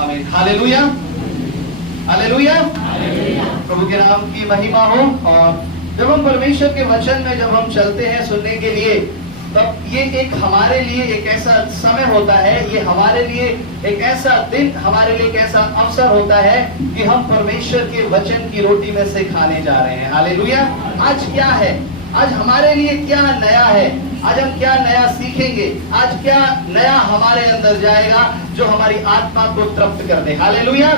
आमीन। Hallelujah, hallelujah, प्रभु के नाम की महिमा हो। और जब हम परमेश्वर के वचन में जब हम चलते हैं सुनने के लिए, तब ये एक हमारे लिए एक ऐसा समय होता है, ये हमारे लिए एक ऐसा दिन, हमारे लिए एक ऐसा अवसर होता है कि हम परमेश्वर के वचन की रोटी में से खाने जा रहे हैं। हालेलुया। आज क्या है, आज हमारे लिए क्या नया है, आज हम क्या नया सीखेंगे, आज क्या नया हमारे अंदर जाएगा जो हमारी आत्मा को तृप्त कर दे। हालेलुया।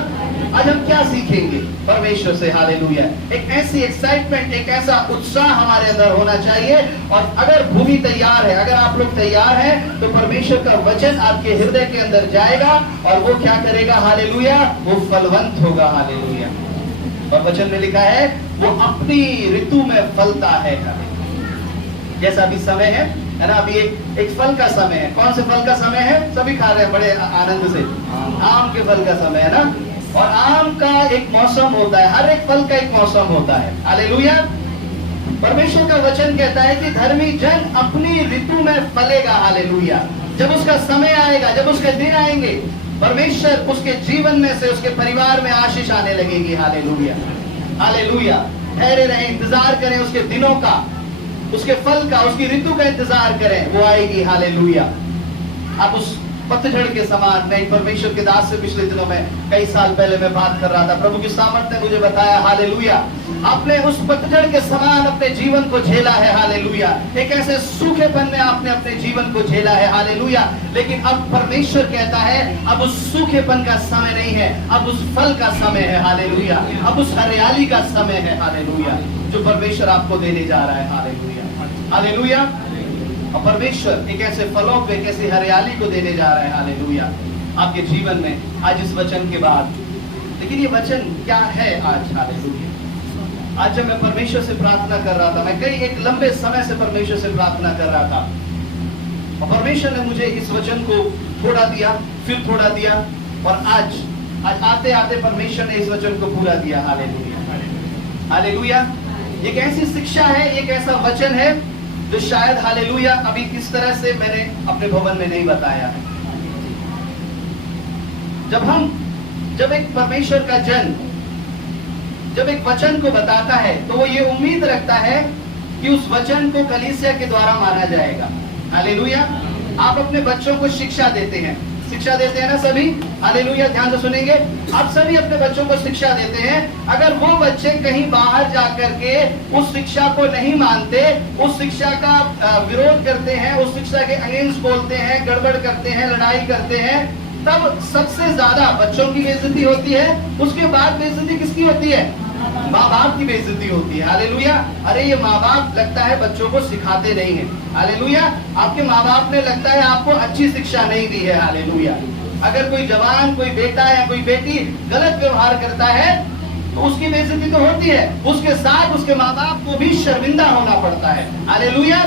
आज हम क्या सीखेंगे परमेश्वर से। हालेलुया। एक ऐसी एक्साइटमेंट, एक ऐसा उत्साह हमारे अंदर होना चाहिए। और अगर भूमि तैयार है, अगर आप लोग तैयार हैं, तो परमेश्वर का वचन आपके हृदय के अंदर जाएगा और वो क्या करेगा। हालेलुया। वो फलवंत होगा। हालेलुया। और वचन में लिखा है वो अपनी ऋतु में फलता है। जैसा अभी समय है ना, अभी एक फल का समय है। कौन से फल का समय है? सभी खा रहे हैं बड़े आनंद से। आम के फल का समय है ना। और आम का एक मौसम होता है, हर एक फल का एक मौसम होता है। हालेलुया। परमेश्वर का वचन कहता है कि धर्मी जन अपनी ऋतु में फलेगा। हालेलुया। जब उसका समय आएगा, जब उसके दिन आएंगे, परमेश्वर उसके जीवन में से, उसके परिवार में आशीष आने लगेगी। Hallelujah, hallelujah. ठहरे रहें, इंतजार करें उसके दिनों का, उसके फल का, उसकी ऋतु का इंतजार करें, वो आएगी। हालेलुया। आप उस पतझड़ के समान, मैं एक परमेश्वर के दास से पिछले दिनों में कई साल पहले मैं बात कर रहा था, प्रभु की सामर्थ ने मुझे बताया। हालेलुया। आपने उस पतझड़ के समान अपने जीवन को झेला है। हालेलुया। एक ऐसे सूखेपन में आपने अपने जीवन को झेला है। हालेलुया। लेकिन अब परमेश्वर कहता है अब उस सूखेपन का समय नहीं है, अब उस फल का समय है। हालेलुया। अब उस हरियाली का समय है। हालेलुया। जो परमेश्वर आपको देने जा रहा है। Hallelujah, hallelujah. और परमेश्वर एक ऐसे फलों पे, एक ऐसी हरियाली को देने जा रहा है। हालेलुया। आपके जीवन में आज इस वचन के बाद। लेकिन ये वचन क्या है आज? हालेलुया। आज जब मैं परमेश्वर से प्रार्थना कर रहा था, मैं एक लंबे समय से परमेश्वर से प्रार्थना कर रहा था, और परमेश्वर ने मुझे इस वचन को थोड़ा दिया, फिर थोड़ा दिया, और आज आते आते परमेश्वर ने इस वचन को पूरा दिया। Hallelujah, hallelujah. एक ऐसी शिक्षा है, एक ऐसा वचन है जो शायद हालेलुया अभी इस तरह से मैंने अपने भवन में नहीं बताया है। जब एक परमेश्वर का जन जब एक वचन को बताता है, तो वो ये उम्मीद रखता है कि उस वचन को कलीसिया के द्वारा माना जाएगा। हालेलुया। आप अपने बच्चों को शिक्षा देते हैं, शिक्षा देते हैं ना सभी। हालेलुया। ध्यान से सुनेंगे। आप सभी अपने बच्चों को शिक्षा देते हैं। अगर वो बच्चे कहीं बाहर जाकर के उस शिक्षा को नहीं मानते, उस शिक्षा का विरोध करते हैं, उस शिक्षा के अगेंस्ट बोलते हैं, गड़बड़ करते हैं, लड़ाई करते हैं, तब सबसे ज्यादा बच्चों की बेइज्जती होती है। उसके बाद बेइज्जती किसकी होती है? माँ बाप की बेइज्जती होती है। हालेलुया। अरे ये माँ बाप लगता है बच्चों को सिखाते नहीं है। हालेलुया। आपके माँ बाप ने लगता है आपको अच्छी शिक्षा नहीं दी है। हालेलुया। अगर कोई जवान, कोई बेटा या कोई बेटी गलत व्यवहार करता है तो उसकी बेइज्जती तो होती है, उसके साथ उसके माँ बाप को भी शर्मिंदा होना पड़ता है। हालेलुया।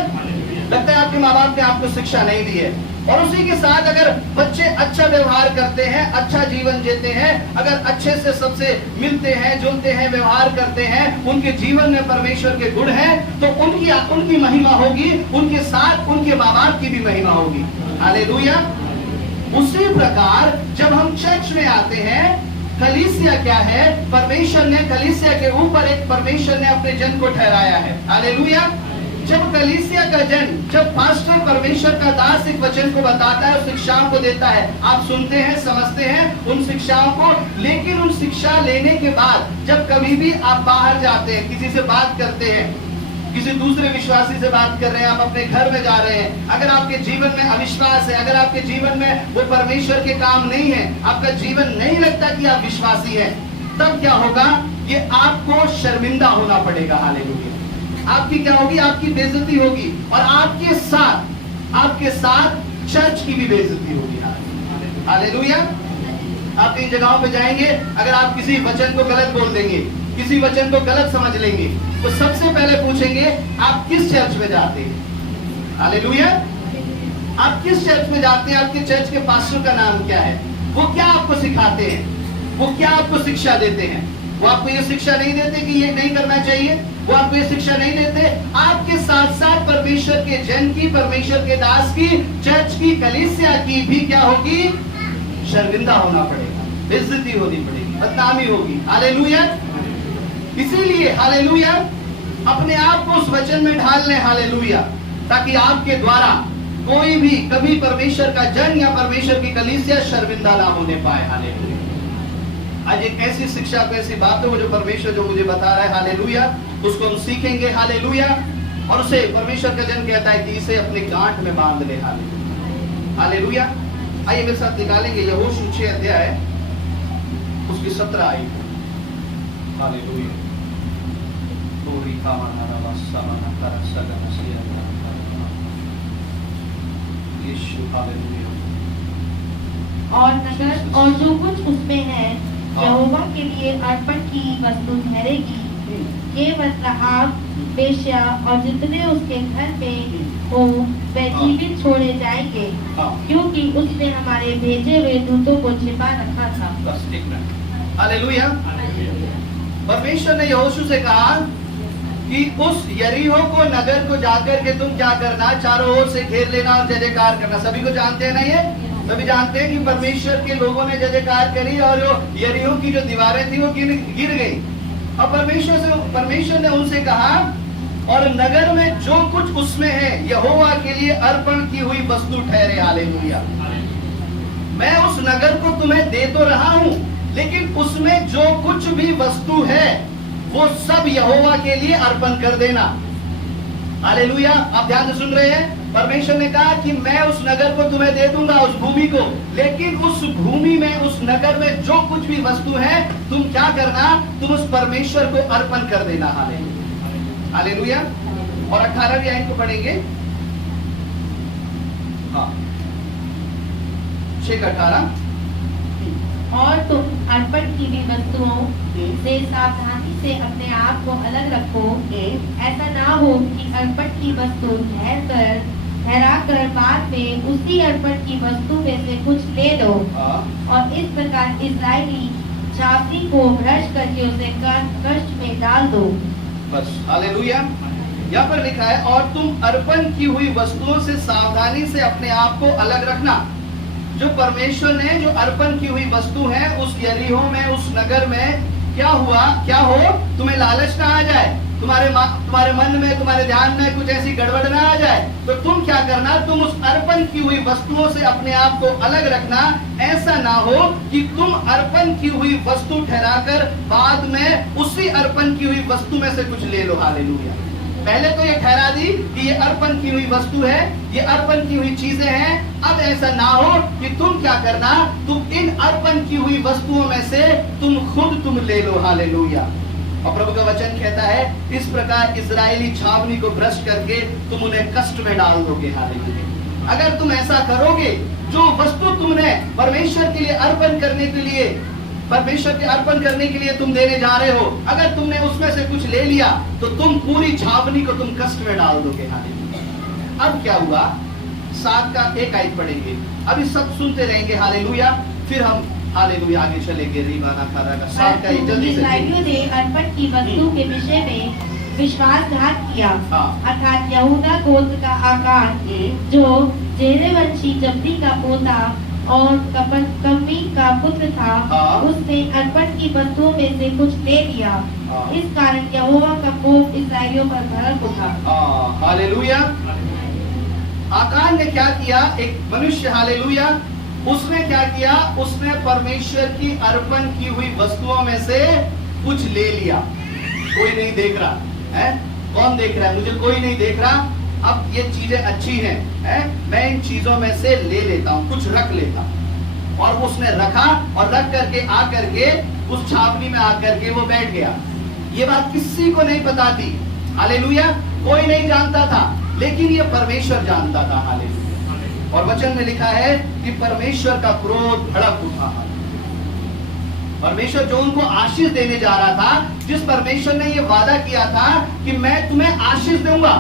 लगता है आपके माँ बाप ने आपको शिक्षा नहीं दी है। और उसी के साथ अगर बच्चे अच्छा व्यवहार करते हैं, अच्छा जीवन जीते हैं, अगर अच्छे से सबसे मिलते हैं, जुलते हैं, व्यवहार करते हैं, उनके जीवन में परमेश्वर के गुण हैं, तो उनकी महिमा होगी, उनके साथ उनके माँ बाप की भी महिमा होगी। हालेलुया। उसी प्रकार जब हम चर्च में आते हैं, कलीसिया क्या है? परमेश्वर ने कलीसिया के ऊपर एक परमेश्वर ने अपने जन को ठहराया है। हालेलुया। जब कलीसिया का जन, जब पास्टर परमेश्वर का दास एक वचन को बताता है, शिक्षाओं को देता है, आप सुनते हैं, समझते हैं उन शिक्षाओं को, लेकिन उन शिक्षा लेने के बाद जब कभी भी आप बाहर जाते हैं, किसी से बात करते हैं, किसी दूसरे विश्वासी से बात कर रहे हैं, आप अपने घर में जा रहे हैं, अगर आपके जीवन में अविश्वास है, अगर आपके जीवन में वो परमेश्वर के काम नहीं है, आपका जीवन नहीं लगता कि आप विश्वासी हैं, तब क्या होगा? ये आपको शर्मिंदा होना पड़ेगा। हालेलुया। आपकी क्या होगी? आपकी बेइज्जती होगी, और आपके साथ चर्च की भी बेइज्जती होगी। हालेलुया। आप इन जगहों पे जाएंगे, अगर आप किसी वचन को गलत बोल देंगे, किसी वचन को गलत समझ लेंगे, तो सबसे पहले पूछेंगे आप किस चर्च में जाते हैं। हालेलुया। आप किस चर्च में जाते हैं? आपके चर्च के पास्टर का नाम क्या है? वो क्या आपको सिखाते हैं? वो क्या आपको शिक्षा देते हैं? वो आपको ये शिक्षा नहीं देते कि ये नहीं करना चाहिए, वो आपको ये शिक्षा नहीं देते। आपके साथ साथ परमेश्वर के जन की, परमेश्वर के दास की, चर्च की, कलीसिया की भी क्या होगी? शर्मिंदा होना पड़ेगा। बेइज्जती होनी पड़ेगी, बदनामी होगी। हालेलुया। इसीलिए हालेलुया अपने आप को उस वचन में ढाल लें। हालेलुया, ताकि आपके द्वारा कोई भी कभी परमेश्वर का जन या परमेश्वर की कलीसिया शर्मिंदा ना होने पाए। हालेलुया। आज एक ऐसी शिक्षा को, ऐसी बातों को जो परमेश्वर जो मुझे बता रहा है, हालेलुया, उसको हम सीखेंगे। हालेलुया। और उसे परमेश्वर का जन कहता है कि इसे अपने गांठ में बांध ले। हालेलुया। हालेलुया। आइए मेरे साथ निकालेंगे यहोशू 6 अध्याय उसकी 17 आयत। हालेलुया। और नगर और जो कुछ उसमें है यहोवा के लिए अर्पण की वस्तु ठहरेगी। केवल राहाब वेश्या और जितने उसके घर में हो वे जीवित छोड़े जाएंगे, क्योंकि उसने हमारे भेजे हुए दूतों को छिपा रखा था। बस ठीक है। हालेलुया। परमेश्वर ने यहोशू से कहा कि उस यरीहो को, नगर को जाकर के तुम क्या करना, चारों ओर से घेर लेना और जय जयकार करना। सभी को जानते हैं ना, ये सभी जानते हैं कि परमेश्वर के लोगों ने जय जयकार करी और जो यरीहो की जो दीवारें थी वो गिर गई। और परमेश्वर ने उनसे कहा, और नगर में जो कुछ उसमें है यहोवा के लिए अर्पण की हुई वस्तु ठहरे। हालेलुया। मैं उस नगर को तुम्हें दे तो रहा हूं, लेकिन उसमें जो कुछ भी वस्तु है वो सब यहोवा के लिए अर्पण कर देना। हालेलुया। आप ध्यान से सुन रहे हैं। परमेश्वर ने कहा कि मैं उस नगर को तुम्हें दे दूंगा, उस भूमि को, लेकिन उस भूमि में, उस नगर में जो कुछ भी वस्तु है तुम क्या करना, तुम उस परमेश्वर को अर्पण कर देना। हालेलुया। हालेलुया। और 18वीं आयत को पढ़ेंगे। हाँ, 6:18। और तुम अर्पण की भी वस्तुओं से सावधानी से अपने आप को अलग रखो। ऐसा ना हो कि अर्पण की वस्तु ठहरा कर बाद में उसी अर्पण की वस्तु में से कुछ ले लो, और इस प्रकार इस्राएली छावनी को भ्रष्ट करके उसे कष्ट में डाल दो। बस। हालेलुया। यहाँ पर लिखा है, और तुम अर्पण की हुई वस्तुओं से सावधानी से अपने आप को अलग रखना। जो परमेश्वर ने जो अर्पण की हुई वस्तु है, उस यरीहो में, उस नगर में क्या हो, तुम्हें लालच ना आ जाए, तुम्हारे मन में, तुम्हारे ध्यान में कुछ ऐसी गड़बड़ ना आ जाए, तो तुम क्या करना, तुम उस अर्पण की हुई वस्तुओं से अपने आप को अलग रखना। ऐसा ना हो कि तुम अर्पण की हुई वस्तु ठहराकर बाद में उसी अर्पण की हुई वस्तु में से कुछ ले लो। हालेलुया। पहले तो ये ठहरा दी कि ये अर्पण की हुई वस्तु है, ये अर्पण की हुई चीजें हैं। अब ऐसा ना हो कि तुम क्या करना, तुम इन अर्पण की हुई वस्तुओं में से तुम ले लो। हालेलुया। और प्रभु का वचन कहता है, इस प्रकार इस्राएली छावनी को भ्रष्ट करके तुम उन्हें कष्ट में डाल दोगे। हालेलुया। अगर तुम ऐसा करोगे, जो वस्तु तुमने परमेश्वर के लिए अर्पण करने के लिए, परमेश्वर के अर्पण करने के लिए तुम देने जा रहे हो, अगर तुमने उसमें से कुछ ले लिया तो तुम पूरी छावनी को तुम कष्ट में डाल दोगे। हालेलुया। अब क्या हुआ, 7 का 1 आयत पढ़ेंगे। अभी सब सुनते रहेंगे। हालेलुया। फिर हम हालेलुया आगे चलेंगे। रीबाना खारा का 7 का जल्दी से। इस्राएलियों ने अर्पण की वस्तु के विषय में विश्वासघात किया, अर्थात यहूदा गोत्र का आकान, जो जेरेवंशी जब्दी का पोता और कमी का पुत्र था, उसने अर्पण की वस्तुओं में से कुछ ले लिया। इस कारण यहोवा का कोप इस्राएलियों पर भड़क उठा। हालेलुया। आकान ने क्या किया, एक मनुष्य, हालेलुया, उसने क्या किया, उसने परमेश्वर की अर्पण की हुई वस्तुओं में से कुछ ले लिया। कोई नहीं देख रहा है, कौन देख रहा है, मुझे कोई नहीं देख रहा। अब ये चीजें अच्छी हैं, मैं इन चीजों में से ले लेता हूँ, कुछ रख लेता हूँ। और उसने रखा और रख करके आकर के उस छावनी में आकर के वो बैठ गया। ये बात किसी को नहीं पता थी। हालेलुया। कोई नहीं जानता था, लेकिन ये परमेश्वर जानता था। हालेलुया। और वचन में लिखा है कि परमेश्वर का क्रोध भड़क उठा। परमेश्वर जो उनको आशीष देने जा रहा था, जिस परमेश्वर ने ये वादा किया था कि मैं तुम्हें आशीष दूंगा,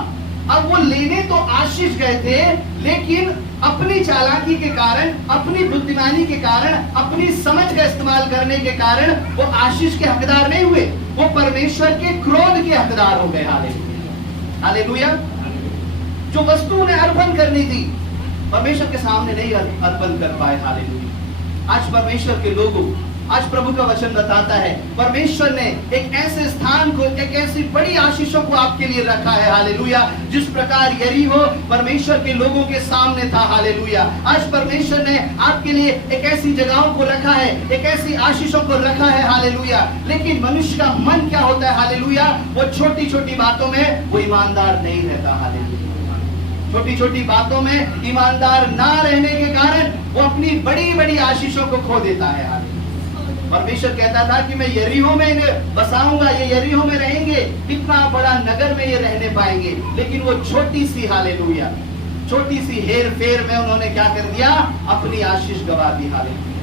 अब वो लेने तो आशीष गए थे, लेकिन अपनी चालाकी के कारण, अपनी बुद्धिमानी के कारण, अपनी समझ का इस्तेमाल करने के कारण वो आशीष के हकदार नहीं हुए, वो परमेश्वर के क्रोध के हकदार हो गए। हालेलुया। हालेलुया। जो वस्तु उन्हें अर्पण करनी थी, परमेश्वर के सामने नहीं अर्पण कर पाए। हालेलुया। आज परमेश्वर के लोगों आज प्रभु का वचन बताता है परमेश्वर ने एक ऐसे स्थान को, एक ऐसी बड़ी आशीषों को आपके लिए रखा है, हालेलुया। जिस प्रकार यरीहो परमेश्वर के लोगों के सामने था, हालेलुया। आज परमेश्वर ने आपके लिए एक ऐसी जगहों को रखा है, एक ऐसी आशीषों को रखा है, हालेलुया। लेकिन मनुष्य का मन क्या होता है, हालेलुया, वो छोटी छोटी बातों में वो ईमानदार नहीं रहता, हालेलुया। छोटी छोटी बातों में ईमानदार ना रहने के कारण वो अपनी बड़ी बड़ी आशीषों को खो देता है, हालेलुया। परमेश्वर कहता था कि मैं यरीहो में इन्हें बसाऊंगा, ये यरीहो में रहेंगे, इतना बड़ा नगर में ये रहने पाएंगे। लेकिन वो छोटी सी, हालेलुया, छोटी सी हेर फेर में उन्होंने क्या कर दिया, अपनी आशीष गवा दी, हालेलुया।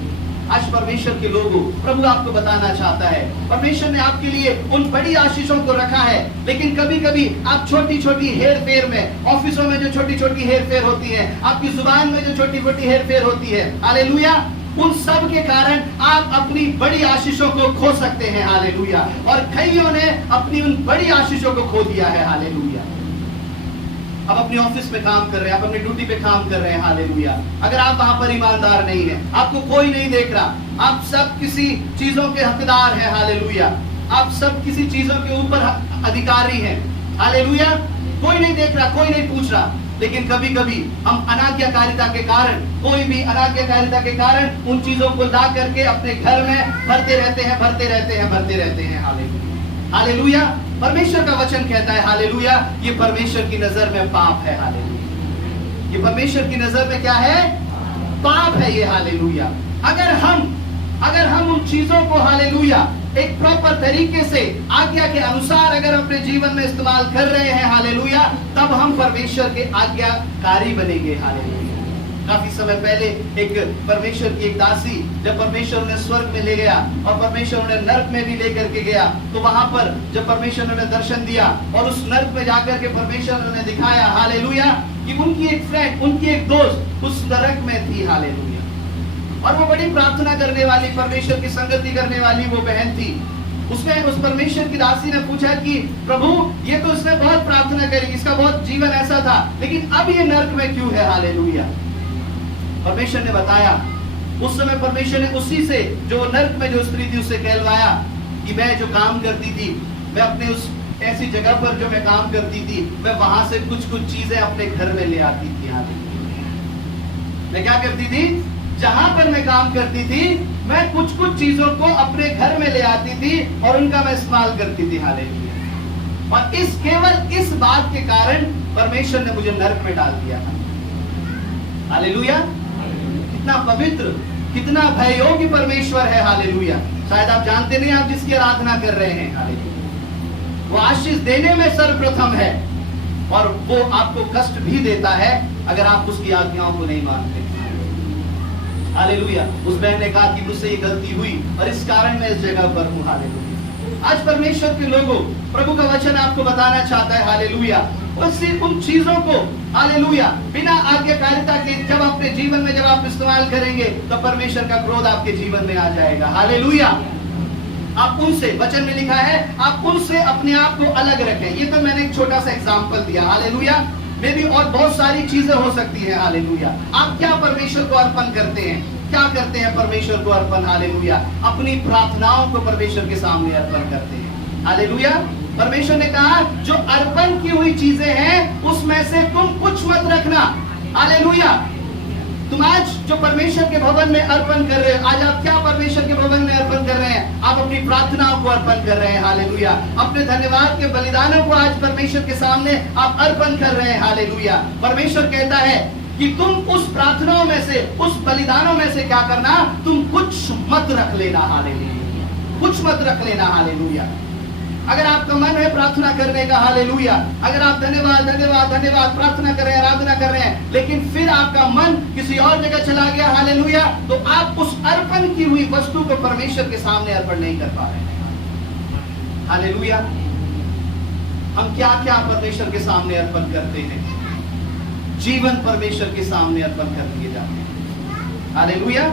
आज परमेश्वर के लोगों, प्रभु आपको बताना चाहता है, परमेश्वर ने आपके लिए उन बड़ी आशीषों को रखा है, लेकिन कभी कभी आप छोटी छोटी हेर फेर में, ऑफिसों में जो छोटी छोटी हेर फेर होती है, आपकी जुबान में जो छोटी छोटी हेर फेर होती है, हालेलुया, उन सब के कारण आप अपनी बड़ी आशीषों को खो सकते हैं, हालेलुया। और कईयों ने अपनी उन बड़ी आशीषों को खो दिया है, हालेलुया। आप अपनी ऑफिस में काम कर रहे हैं, आप अपनी ड्यूटी पे काम कर रहे हैं, हालेलुया। अगर आप वहां पर ईमानदार नहीं है, आपको कोई नहीं देख रहा, आप सब किसी चीजों के हकदार हैं, हालेलुया। आप सब किसी चीजों के ऊपर अधिकारी हैं, हालेलुया। कोई नहीं देख रहा, कोई नहीं पूछ रहा, लेकिन कभी कभी हम अनाज्ञाकारिता के कारण, कोई भी अनाज्ञाकारिता के कारण उन चीजों को ला करके अपने घर में भरते रहते हैं, भरते रहते हैं, भरते रहते हैं, हालेलुया, हालेलुया। परमेश्वर का वचन कहता है, हालेलुया, ये परमेश्वर की नजर में पाप है, हालेलुया। ये परमेश्वर की नजर में क्या है, पाप है ये, हालेलुया। अगर हम उन चीजों को, हालेलुया, एक प्रॉपर तरीके से आज्ञा के अनुसार अगर अपने जीवन में इस्तेमाल कर रहे हैं, हालेलुया, तब हम परमेश्वर के आज्ञाकारी बनेंगे, हालेलुया। काफी समय पहले एक परमेश्वर की एक दासी, जब परमेश्वर ने स्वर्ग में ले गया और परमेश्वर ने नर्क में भी लेकर के गया, तो वहां पर जब परमेश्वर ने दर्शन दिया और उस नर्क में जाकर के परमेश्वर ने दिखाया, हालेलुया, कि उनकी एक फ्रेंड, उनकी एक दोस्त उस नरक में थी, हालेलुया। और वो बड़ी प्रार्थना करने वाली, परमेश्वर की संगति करने वाली वो बहन थी। उसने, उस परमेश्वर की दासी ने पूछा कि प्रभु, ये तो उसने बहुत प्रार्थना करी, इसका बहुत जीवन ऐसा था, लेकिन अब ये नर्क में क्यों है, हालेलुया। परमेश्वर ने बताया, उस समय परमेश्वर ने उसी से, जो नर्क में जो स्त्री थी, उससे कहलवाया कि मैं जो काम करती थी, मैं अपने उस ऐसी जगह पर जो मैं काम करती थी, मैं वहां से कुछ कुछ चीजें अपने घर में ले आती थी, हालेलुया। मैं क्या करती थी, जहां पर मैं काम करती थी, मैं कुछ कुछ चीजों को अपने घर में ले आती थी और उनका मैं इस्तेमाल करती थी, हालेलुया। और केवल इस बात के कारण परमेश्वर ने मुझे नर्क में डाल दिया था, हालेलुया। कितना पवित्र, कितना भययोग्य परमेश्वर है, हालेलुया। शायद आप जानते नहीं, आप जिसकी आराधना कर रहे हैं, हालेलुया, वो आशीष देने में सर्वप्रथम है और वो आपको कष्ट भी देता है अगर आप उसकी आज्ञाओं को नहीं मानते, हालेलुया। उस बहन ने कहा कि मुझसे ये गलती हुई और इस कारण मैं इस जगह पर हूं, हालेलुया। आज परमेश्वर के लोगों, प्रभु का वचन आपको बताना चाहता है, हालेलुया, उससे उन चीजों को, हालेलुया, बिना आज्ञाकारिता के जब अपने जीवन में जब आप इस्तेमाल करेंगे, तो परमेश्वर का क्रोध आपके जीवन में आ जाएगा, हालेलुया। आप उनसे, वचन में लिखा है, आप उनसे अपने आप को अलग रखें। ये तो मैंने एक छोटा सा एग्जांपल दिया, हालेलुया। मे भी और बहुत सारी चीजें हो सकती है, हालेलुया। आप क्या परमेश्वर को अर्पण करते हैं, क्या करते हैं परमेश्वर को अर्पण, हालेलुया। अपनी प्रार्थनाओं को परमेश्वर के सामने अर्पण करते हैं, हालेलुया। परमेश्वर ने कहा, जो अर्पण की हुई चीजें हैं उसमें से तुम कुछ मत रखना, हालेलुया। तुम आज जो परमेश्वर के भवन में अर्पण कर रहे हो, आज आप क्या परमेश्वर के भवन में अर्पण कर रहे हैं, आप अपनी प्रार्थनाओं को अर्पण कर रहे हैं, हालेलुया। अपने धन्यवाद के बलिदानों को आज परमेश्वर के सामने आप अर्पण कर रहे हैं, हालेलुया। परमेश्वर कहता है कि तुम उस प्रार्थनाओं में से, उस बलिदानों में से क्या करना, तुम कुछ मत रख लेना, हालेलुया, कुछ मत रख लेना, हालेलुया। अगर आपका मन है प्रार्थना करने का, हालेलुया, अगर आप धन्यवाद धन्यवाद धन्यवाद प्रार्थना कर रहे हैं, आराधना कर रहे हैं, लेकिन फिर आपका मन किसी और जगह चला गया, हालेलुया, तो आप उस अर्पण की हुई वस्तु को परमेश्वर के सामने अर्पण नहीं कर पा रहे हैं, हालेलुया। हम क्या क्या परमेश्वर के सामने अर्पण करते हैं, जीवन परमेश्वर के सामने अर्पण कर दिए जाते हैं, हालेलुया।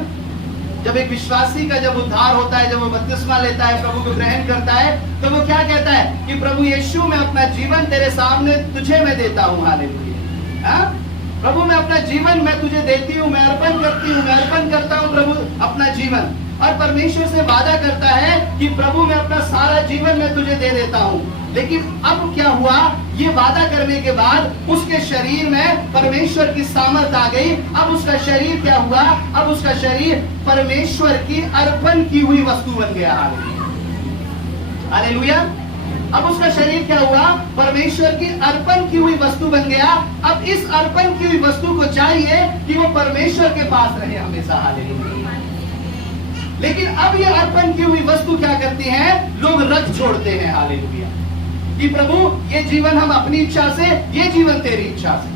जब एक विश्वासी का जब उद्धार होता है, जब वो बपतिस्मा लेता है, प्रभु को ग्रहण करता है, तो वो क्या कहता है कि प्रभु यीशु, मैं अपना जीवन तेरे सामने तुझे मैं देता हूँ, हालेलुया। प्रभु मैं अपना जीवन मैं तुझे देती हूँ, मैं अर्पण करती हूँ, मैं अर्पण करता हूँ प्रभु अपना जीवन। और परमेश्वर से वादा करता है कि प्रभु मैं अपना सारा जीवन मैं तुझे दे देता हूँ। लेकिन अब क्या हुआ, ये वादा करने के बाद उसके शरीर में परमेश्वर की सामर्थ आ गई। अब उसका शरीर क्या हुआ, अब उसका शरीर परमेश्वर की अर्पण की हुई वस्तु बन गया। हालेलुया। अब उसका शरीर क्या हुआ, परमेश्वर की अर्पण की हुई वस्तु बन गया। अब इस अर्पण की हुई वस्तु को चाहिए कि वो परमेश्वर के पास रहे हमेशा। हालेलुया। लेकिन अब ये अर्पण की हुई वस्तु क्या करती है, लोग रख छोड़ते हैं। हालेलुया। कि प्रभु ये जीवन हम अपनी इच्छा से, ये जीवन तेरी इच्छा से।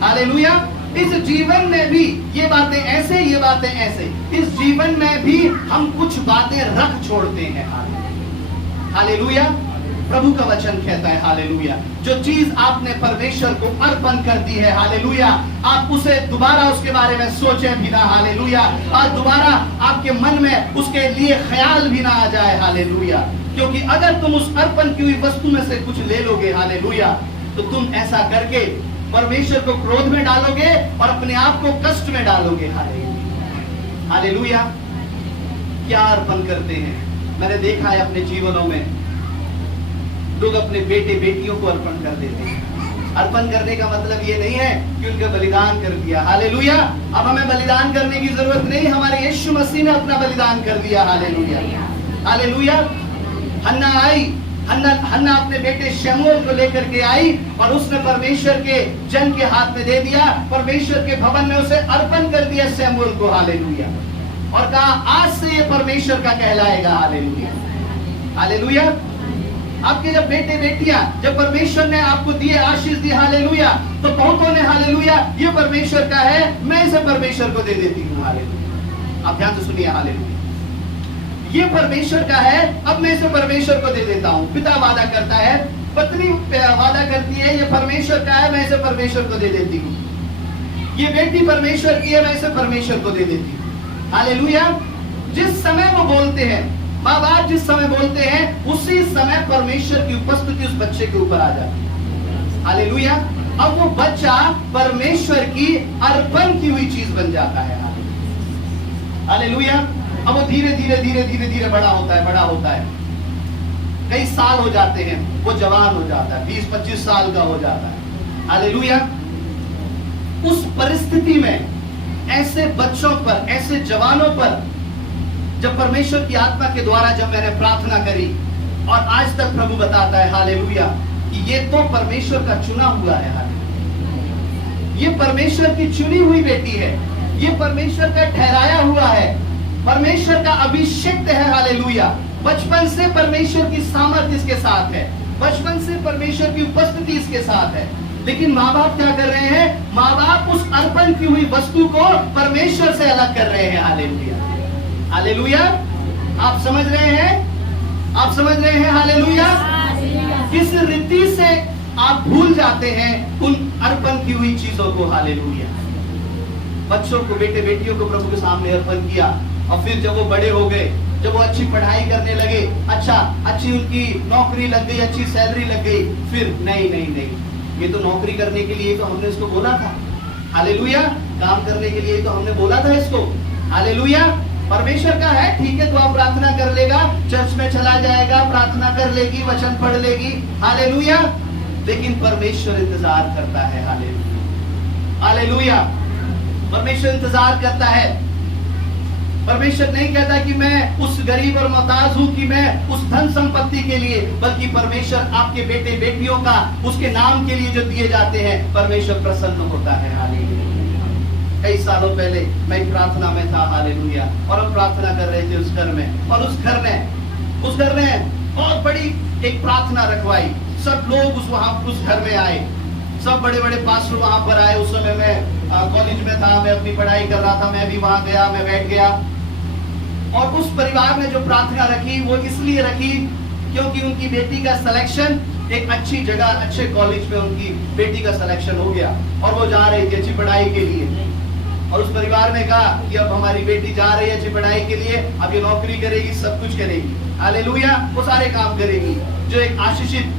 हालेलुया। इस जीवन में भी ये बातें ऐसे, ये बातें ऐसे, इस जीवन में भी हम कुछ बातें रख छोड़ते हैं। हालेलुया। प्रभु का वचन कहता है हालेलुया, जो चीज आपने परमेश्वर को अर्पण कर दी है, हालेलुया, आप उसे दोबारा उसके बारे में सोचें भी ना। हालेलुया। और दोबारा आपके मन में उसके लिए ख्याल भी ना आ जाए। हालेलुया। क्योंकि अगर तुम उस अर्पण की हुई वस्तु में से कुछ ले लोगे, हालेलुया, तो तुम ऐसा करके परमेश्वर को क्रोध में डालोगे और अपने आप को कष्ट में डालोगे। हालेलुया। हालेलुया। क्या अर्पण करते हैं, मैंने देखा है अपने जीवनों में, लोग अपने बेटे बेटियों को अर्पण कर देते हैं। अर्पण करने का मतलब ये नहीं है कि उनका बलिदान कर दिया। हालेलुया। अब हमें बलिदान करने की जरूरत नहीं, हमारे यीशु मसीह ने अपना बलिदान कर दिया। हालेलुया। हालेलुया। हन्ना आई, हन्ना अपने बेटे शमूएल को लेकर के आई और उसने परमेश्वर के जन के हाथ में दे दिया। परमेश्वर के भवन में उसे अर्पण कर दिया शमूएल को। हालेलुया। और कहा आज से ये परमेश्वर का कहलाएगा। हालेलुया। हालेलुया। आपके जब बेटे बेटियां, जब परमेश्वर ने आपको दिए, आशीष दी, हालेलुया, तो बहुतों ने हालेलुया ये परमेश्वर का है, मैं इसे परमेश्वर को दे देती हूँ। हालेलुया। आप ध्यान से सुनिए। हालेलुया। ये परमेश्वर का है, अब मैं इसे परमेश्वर को दे देता हूँ। पिता वादा करता है, पत्नी वादा करती है, ये परमेश्वर का है, मैं इसे परमेश्वर को दे देती हूँ। ये बेटी परमेश्वर की है, मैं इसे परमेश्वर को दे देती हूँ। हालेलुया। जिस समय वो बोलते हैं, माँ बाप जिस समय बोलते हैं, उसी समय परमेश्वर की उपस्थिति उस बच्चे के ऊपर आ जाती है। हालेलुया। अब वो बच्चा परमेश्वर की अर्पण की हुई चीज बन जाता है। हालेलुया। अब वो धीरे धीरे धीरे धीरे धीरे बड़ा होता है, बड़ा होता है, कई साल हो जाते हैं, वो जवान हो जाता है, 20-25 साल का हो जाता है। हालेलुया। उस परिस्थिति में ऐसे बच्चों पर, ऐसे जवानों पर जब परमेश्वर की आत्मा के द्वारा जब मैंने प्रार्थना करी, और आज तक प्रभु बताता है हालेलुया कि ये तो परमेश्वर का चुना हुआ है। हालेलुया। ये परमेश्वर की चुनी हुई बेटी है, ये परमेश्वर का ठहराया हुआ है, परमेश्वर का अभिषेक है। हालेलुया। बचपन से परमेश्वर की सामर्थ्य इसके साथ है, बचपन से परमेश्वर की उपस्थिति इसके साथ है। लेकिन माँ बाप क्या कर रहे हैं, माँ बाप उस अर्पण की हुई वस्तु को परमेश्वर से अलग कर रहे हैं। हालेलुया। हालेलुया। आप समझ रहे हैं, आप समझ रहे हैं। हालेलुया। किस रीति से आप भूल जाते हैं उन अर्पण की हुई चीजों को। हालेलुया। बच्चों को, बेटे बेटियों को प्रभु के सामने अर्पण किया, और फिर जब वो बड़े हो गए, जब वो अच्छी पढ़ाई करने लगे, अच्छी उनकी नौकरी लग गई, अच्छी सैलरी लग गई, फिर नहीं नहीं नहीं, ये तो नौकरी करने के लिए तो हमने इसको बोला था। हालेलुया। काम करने के लिए तो हमने बोला था इसको। हालेलुया। परमेश्वर का है, ठीक है, तो आप प्रार्थना कर लेगा, चर्च में चला जाएगा, प्रार्थना कर लेगी, वचन पढ़ लेगी। हालेलुया। लेकिन परमेश्वर इंतजार करता है। हालेलुया। हालेलुया। परमेश्वर इंतजार करता है। परमेश्वर नहीं कहता कि मैं उस गरीब और मोहताज हूं, कि मैं उस धन संपत्ति के लिए, बल्कि परमेश्वर आपके बेटे बेटियों का, उसके नाम के लिए जो दिए जाते हैं, परमेश्वर प्रसन्न होता है। हालेलुया। कई सालों पहले मैं एक प्रार्थना में था। हालेलुया। और हम प्रार्थना कर रहे थे उस घर में, और उस घर ने बहुत बड़ी एक प्रार्थना रखवाई। सब लोग उस घर में आए, सब बड़े बड़े पास्टर वहां पर आए। उस समय मैं कॉलेज में था, मैं अपनी पढ़ाई कर रहा था, मैं भी वहां गया, मैं बैठ गया। और उस परिवार ने जो प्रार्थना रखी, वो इसलिए रखी क्योंकि उनकी बेटी का सिलेक्शन एक अच्छी जगह, अच्छे कॉलेज में उनकी बेटी का सिलेक्शन हो गया, और वो जा रही थी अच्छी पढ़ाई के लिए। और उस परिवार ने कहा कि अब हमारी बेटी जा रही है अच्छी पढ़ाई के लिए, अब ये नौकरी करेगी, सब कुछ करेगी। हालेलुया। वो सारे काम करेगी जो एक आशीषित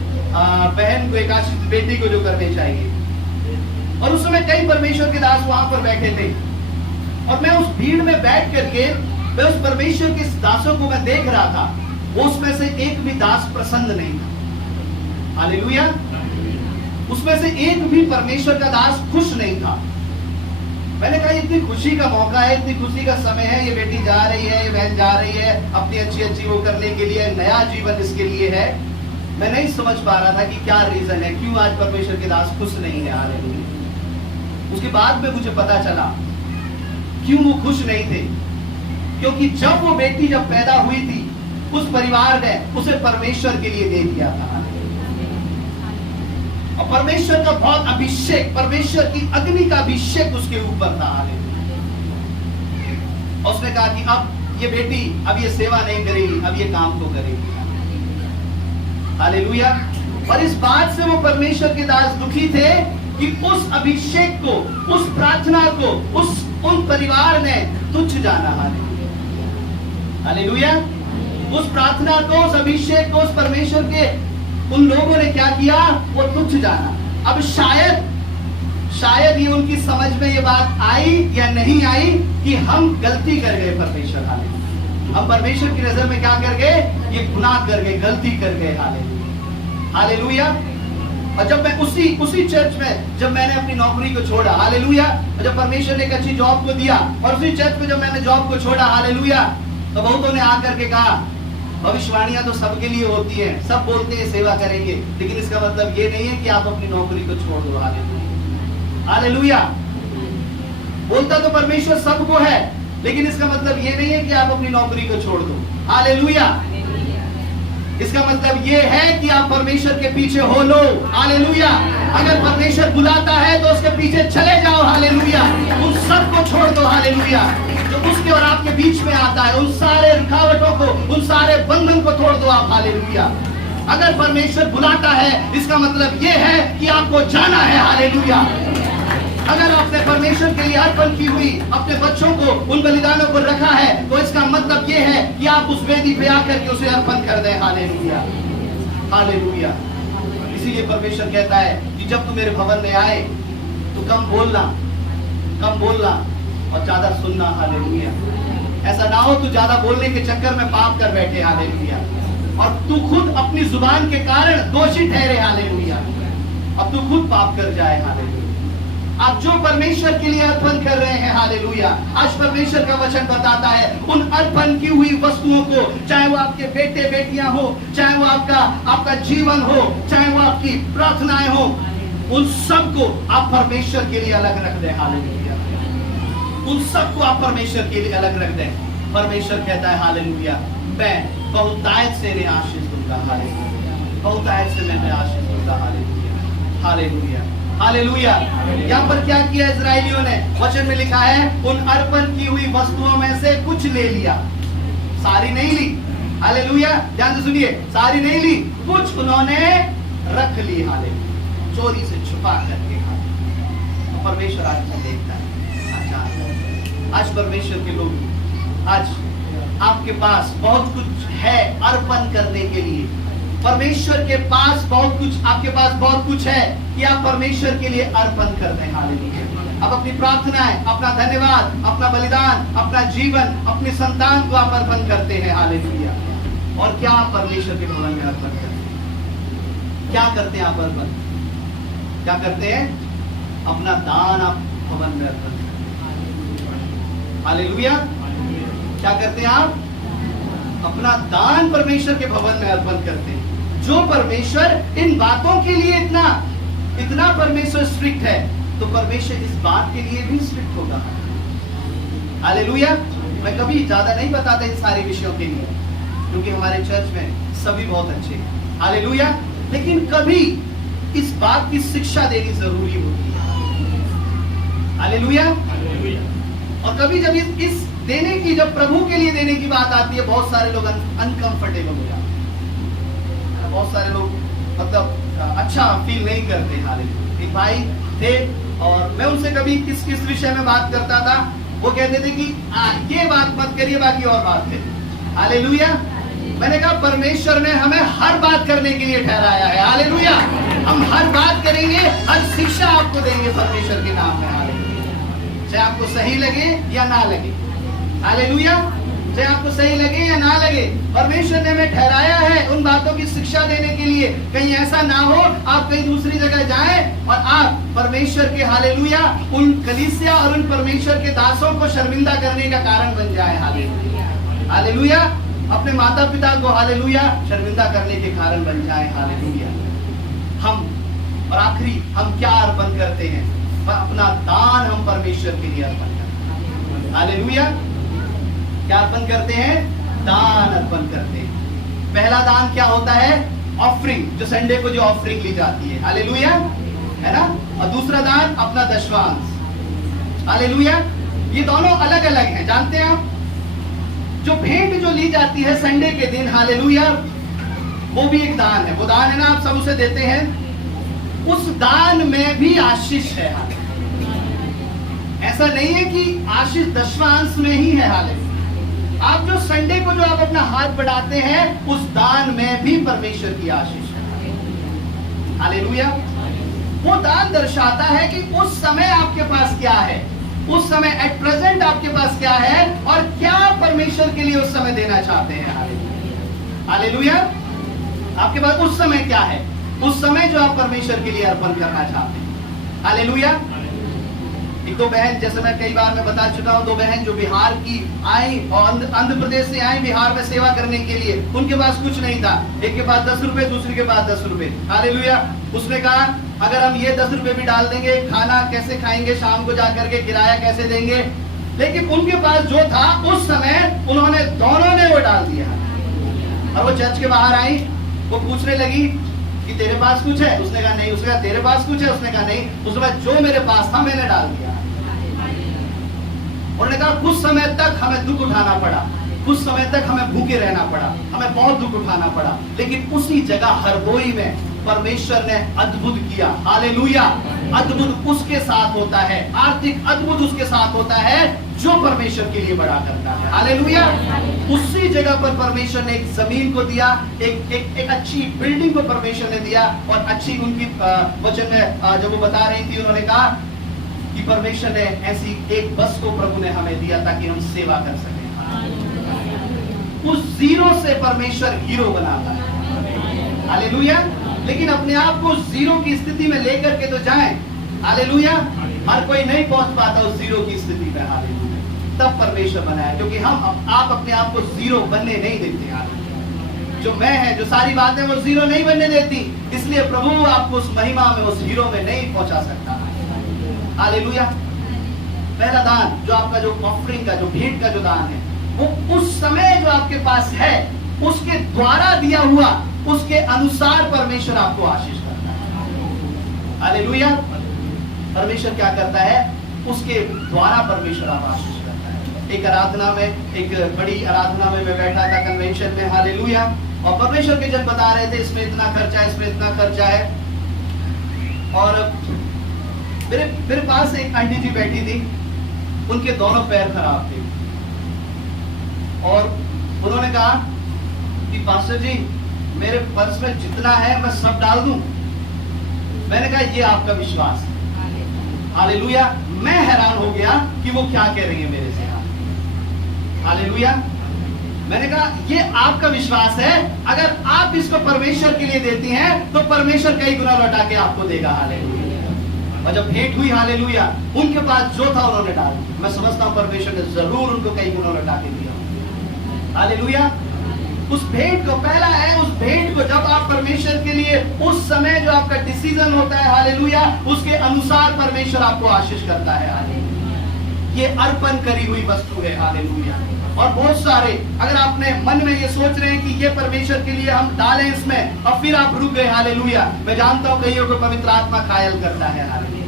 बहन को, एक आशीषित बेटी को जो करने चाहिए। और उस समय कई परमेश्वर के दास वहां पर बैठे थे, और मैं उस भीड़ में बैठ करके मैं उस परमेश्वर के दासों को मैं देख रहा था, उसमें से एक भी दास प्रसन्न नहीं था। हालेलुया। उसमें से एक भी परमेश्वर का दास खुश नहीं था। मैंने कहा इतनी खुशी का मौका है, इतनी खुशी का समय है, ये बेटी जा रही है, ये बहन जा रही है अपनी अच्छी वो करने के लिए, नया जीवन इसके लिए है। मैं नहीं समझ पा रहा था कि क्या रीजन है, क्यों आज परमेश्वर के दास खुश नहीं है। हालेलुया। उसके बाद में मुझे पता चला क्यों वो खुश नहीं थे, क्योंकि जब वो बेटी जब पैदा हुई थी, उस परिवार ने उसे परमेश्वर के लिए दे दिया था। और परमेश्वर का बहुत अभिषेक, परमेश्वर की अग्नि का अभिषेक उसके ऊपर था। और उसने कहा कि अब ये बेटी अब ये सेवा नहीं करेगी, अब ये काम तो करेगी। हालेलुया। और इस बात से वो परमेश्वर के दास दुखी थे कि उस अभिषेक को, उस प्रार्थना को उन परिवार ने तुच्छ जाना। हालेलुया। उस प्रार्थना को, उस अभिषेक को, उस परमेश्वर के उन लोगों ने क्या किया, वो तुच्छ जाना। अब शायद ये उनकी समझ में ये बात आई या नहीं आई कि हम गलती कर गए परमेश्वर। हालेलुया। हम परमेश्वर की नजर में क्या कर गए, ये गुनाह कर गए, गलती कर गए। हालेलुया। हालेलुया। और जब मैं उसी चर्च में जब मैंने अपनी नौकरी को छोड़ा, हालेलुया, जब परमेश्वर ने एक अच्छी जॉब को दिया और उसी चर्च में जब मैंने जॉब को छोड़ा, हालेलुया, तो बहुतों ने आकर के कहा भविष्यवाणियां तो सबके लिए होती है, सब बोलते हैं सेवा करेंगे, लेकिन इसका मतलब ये नहीं है कि आप अपनी नौकरी को छोड़ दो। हालेलुया। हालेलुया। बोलता तो परमेश्वर सबको है, लेकिन इसका मतलब ये नहीं है कि आप अपनी नौकरी को छोड़ दो। हालेलुया। इसका मतलब ये है कि आप परमेश्वर के पीछे हो लो। हालेलुया। अगर परमेश्वर बुलाता है तो उसके पीछे चले जाओ। हालेलुया। उन सबको छोड़ दो। हालेलुया। जो उसके और आपके बीच में आता है, उन सारे रुकावटों को, उन सारे बंधन को तोड़ दो आप। हालेलुया। अगर परमेश्वर बुलाता है, इसका मतलब ये है कि आपको जाना है। हालेलुया। अगर आपने परमेश्वर के लिए अर्पण की हुई अपने बच्चों को, उन बलिदानों को रखा है, तो इसका मतलब ये है कि आप उस वेदी पे आकर के उसे अर्पण कर दें। हालेलुया। हालेलुया। इसीलिए परमेश्वर कहता है कि जब तू मेरे भवन में आए तो कम बोलना और ज्यादा सुनना। हालेलुया। ऐसा ना हो तू ज्यादा बोलने के चक्कर में पाप कर बैठे। हालेलुया। और तू खुद अपनी जुबान के कारण दोषी ठहरे। हालेलुया। अब तू खुद पाप कर जाए। हालेलुया। आप जो परमेश्वर के लिए अर्पण कर रहे हैं, हालेलुया, आज परमेश्वर का वचन बताता है उन अर्पण की हुई वस्तुओं को, चाहे वो आपके बेटे बेटियां हो, चाहे वो आपका जीवन हो, चाहे वो आपकी प्रार्थनाएं हो, उन सबको आप परमेश्वर के लिए अलग रख दें। हालेलुया। उन सबको आप परमेश्वर के लिए अलग रख दें। परमेश्वर कहता है हालेलुया, मैं बहुतायत से इन्हें आशीष दूंगा। हालेलुया। बहुतायत से मैं आशीष दूंगा। हालेलुया। हालेलुया। हालेलुया। यहाँ पर क्या किया इजराइलियों ने, वचन में लिखा है उन अर्पण की हुई वस्तुओं में से कुछ ले लिया, सारी नहीं ली। हालेलुया। ध्यान से सुनिए, सारी नहीं ली, कुछ उन्होंने रख ली। हालेलुया। चोरी से छुपा करके खा। तो परमेश्वर आज को देखता है। आज परमेश्वर के लोग, आज आपके पास बहुत कुछ है अर्पण करने के लिए। परमेश्वर के पास बहुत कुछ, आपके पास बहुत कुछ है कि आप परमेश्वर के लिए अर्पण कर दें। हालेलुया। अब अपनी प्रार्थनाएं, अपना धन्यवाद, अपना बलिदान, अपना जीवन, अपने संतान को आप अर्पण करते हैं। हालेलुया। और क्या आप परमेश्वर के भवन में अर्पण करते हैं? क्या करते हैं आप अर्पण? क्या करते हैं? अपना दान आप भवन में अर्पण करते हैं। हालेलुया। क्या करते हैं आप? अपना दान परमेश्वर के भवन में अर्पण करते हैं। जो परमेश्वर इन बातों के लिए इतना परमेश्वर स्ट्रिक्ट है, तो परमेश्वर इस बात के लिए भी स्ट्रिक्ट होगा। हालेलुया। मैं कभी ज्यादा नहीं बताता इन सारे विषयों के लिए, क्योंकि हमारे चर्च में सभी बहुत अच्छे हैं। हालेलुया। लेकिन कभी इस बात की शिक्षा देनी जरूरी होती है। हालेलुया। और कभी जब इस देने की, जब प्रभु के लिए देने की बात आती है, बहुत सारे लोग अनकंफर्टेबल हो जाते हैं। बहुत सारे लोग मतलब अच्छा फील नहीं करते। हालेलुया। एक भाई थे और मैं उनसे कभी किस विषय में बात करता था, वो कहते थे कि ये बात मत करिए, बाकी और बात करिए। हालेलुया। मैंने कहा परमेश्वर ने हमें हर बात करने के लिए ठहराया है। हालेलुया। हम हर बात करेंगे, हर शिक्षा आपको देंगे परमेश्वर के नाम में। हालेलुया। चाहे आपको सही लगे या ना लगे। हालेलुया। चाहे आपको सही लगे या ना लगे, परमेश्वर ने हमें ठहराया है उन बातों की शिक्षा देने के लिए। कहीं ऐसा ना हो आप कहीं दूसरी जगह जाएं और आप परमेश्वर के हालेलुया उन कलीसिया और उन परमेश्वर के दासों को शर्मिंदा करने का कारण बन जाए। हालेलुया, हालेलुया, अपने माता पिता को हालेलुया शर्मिंदा करने के कारण बन जाए। हालेलुया। हम और आखिरी हम क्या अर्पण करते हैं? अपना दान हम परमेश्वर के लिए अर्पण करते हैं। हालेलुया। क्या अर्पण करते हैं? दान अर्पण करते हैं। पहला दान क्या होता है? ऑफरिंग, जो संडे को जो ऑफरिंग ली जाती है। हालेलुया, है ना। और दूसरा दान अपना दशवांश। हालेलुया। ये दोनों अलग अलग हैं, जानते हैं आप। जो भेंट जो ली जाती है संडे के दिन, हालेलुया, वो भी एक दान है। वो दान है ना, आप सब उसे देते हैं। उस दान में भी आशीष है। ऐसा नहीं है कि आशीष दशवांश में ही है। हालेलुया। आप जो संडे को जो आप अपना हाथ बढ़ाते हैं, उस दान में भी परमेश्वर की आशीष है। हालेलुया। वो दान दर्शाता है कि उस समय आपके पास क्या है, उस समय एट प्रेजेंट आपके पास क्या है और क्या परमेश्वर के लिए उस समय देना चाहते हैं। हालेलुया। आपके पास उस समय क्या है, उस समय जो आप परमेश्वर के लिए अर्पण करना चाहते हैं। हालेलुया। एक दो बहन, जैसे मैं कई बार मैं बता चुका हूं, दो बहन जो बिहार की आई और आंध्र प्रदेश से आई बिहार में सेवा करने के लिए। उनके पास कुछ नहीं था। एक के पास 10 रुपए, दूसरी के पास 10 रुपए। हालेलुया। उसने कहा अगर हम ये 10 रुपए भी डाल देंगे, खाना कैसे खाएंगे, शाम को जाकर के किराया कैसे देंगे। लेकिन उनके पास जो था उस समय उन्होंने दोनों ने वो डाल दिया। और वो चर्च के बाहर आई, वो पूछने लगी कि तेरे पास कुछ है? उसने कहा नहीं। उसने कहा तेरे पास कुछ है? उसने कहा नहीं। उसने कहा जो मेरे पास था मैंने डाल दिया। उन्होंने कहा कुछ समय तक हमें दुख उठाना पड़ा, कुछ समय तक हमें भूखे रहना पड़ा, हमें बहुत दुख उठाना पड़ा, लेकिन उसी जगह हरदोई में परमेश्वर ने अद्भुत किया। हालेलुया। अद्भुत उसके साथ होता है, आर्थिक अद्भुत उसके साथ होता है जो परमेश्वर के लिए बड़ा करता है। हालेलुया। उसी जगह पर परमेश्वर ने एक जमीन को दिया, एक अच्छी बिल्डिंग को परमेश्वर ने दिया। और अच्छी उनकी वचन में जब वो बता रही थी, उन्होंने कहा कि परमेश्वर ने ऐसी एक बस को प्रभु ने हमें दिया ताकि हम सेवा कर सकें। उस जीरो से परमेश्वर हीरो बनाता है। हालेलुया। लेकिन अपने आप को जीरो की स्थिति में लेकर के तो जाएं। हालेलुया। हर कोई नहीं पहुंच पाता उस जीरो की स्थिति में। हालेलुया। तब परमेश्वर बनाया, क्योंकि आप अपने आप को जीरो बनने नहीं देते। हालेलुया। जो मैं है, जो सारी बातें वो जीरो नहीं बनने देती, इसलिए प्रभु आपको उस महिमा में, उस हीरो में नहीं पहुंचा सकता। हालेलुया। पहला दान जो आपका जो ऑफरिंग का, जो भेंट का जो दान है, वो उस समय जो आपके पास है उसके द्वारा दिया हुआ, उसके अनुसार परमेश्वर आपको आशीष करता है। हालेलुया। परमेश्वर क्या करता है? उसके द्वारा परमेश्वर आप आशीष करता है। एक आराधना में, एक बड़ी आराधना में मैं बैठा था कन्वेंशन में। हालेलुया। और परमेश्वर के जन बता रहे थे इसमें इतना खर्चा है, इसमें इतना खर्चा है। और मेरे पास एक आंटी जी बैठी थी, उनके दोनों पैर खराब थे और उन्होंने कहा कि पास्टर जी मेरे पर्स में जितना है मैं सब डाल दूं। मैंने कहा ये आपका विश्वास है। हालेलुया। मैं हैरान हो गया कि वो क्या कह रही है मेरे से। हालेलुया। मैंने कहा ये आपका विश्वास है, अगर आप इसको परमेश्वर के लिए देती हैं तो परमेश्वर कई गुना लौटा के आपको देगा। हालेलुया। और जब भेंट हुई, हालेलुया, उनके पास जो था उन्होंने डाल दिया। मैं समझता हूं परमेश्वर ने जरूर उनको कई गुना लौटा के दिया। हालेलुया। उस भेंट को, पहला है उस भेंट को जब आप परमेश्वर के लिए, उस समय जो आपका डिसीजन होता है, हालेलुया, उसके अनुसार परमेश्वर आपको आशीष करता है। हालेलुया। ये अर्पण करी हुई वस्तु है। हालेलुया। और बहुत सारे, अगर आपने मन में ये सोच रहे हैं कि ये परमेश्वर के लिए हम डालें इसमें, और फिर आप रुक गए। हालेलुया। मैं जानता हूं कईयों को पवित्र आत्मा घायल करता है। हालेलुया।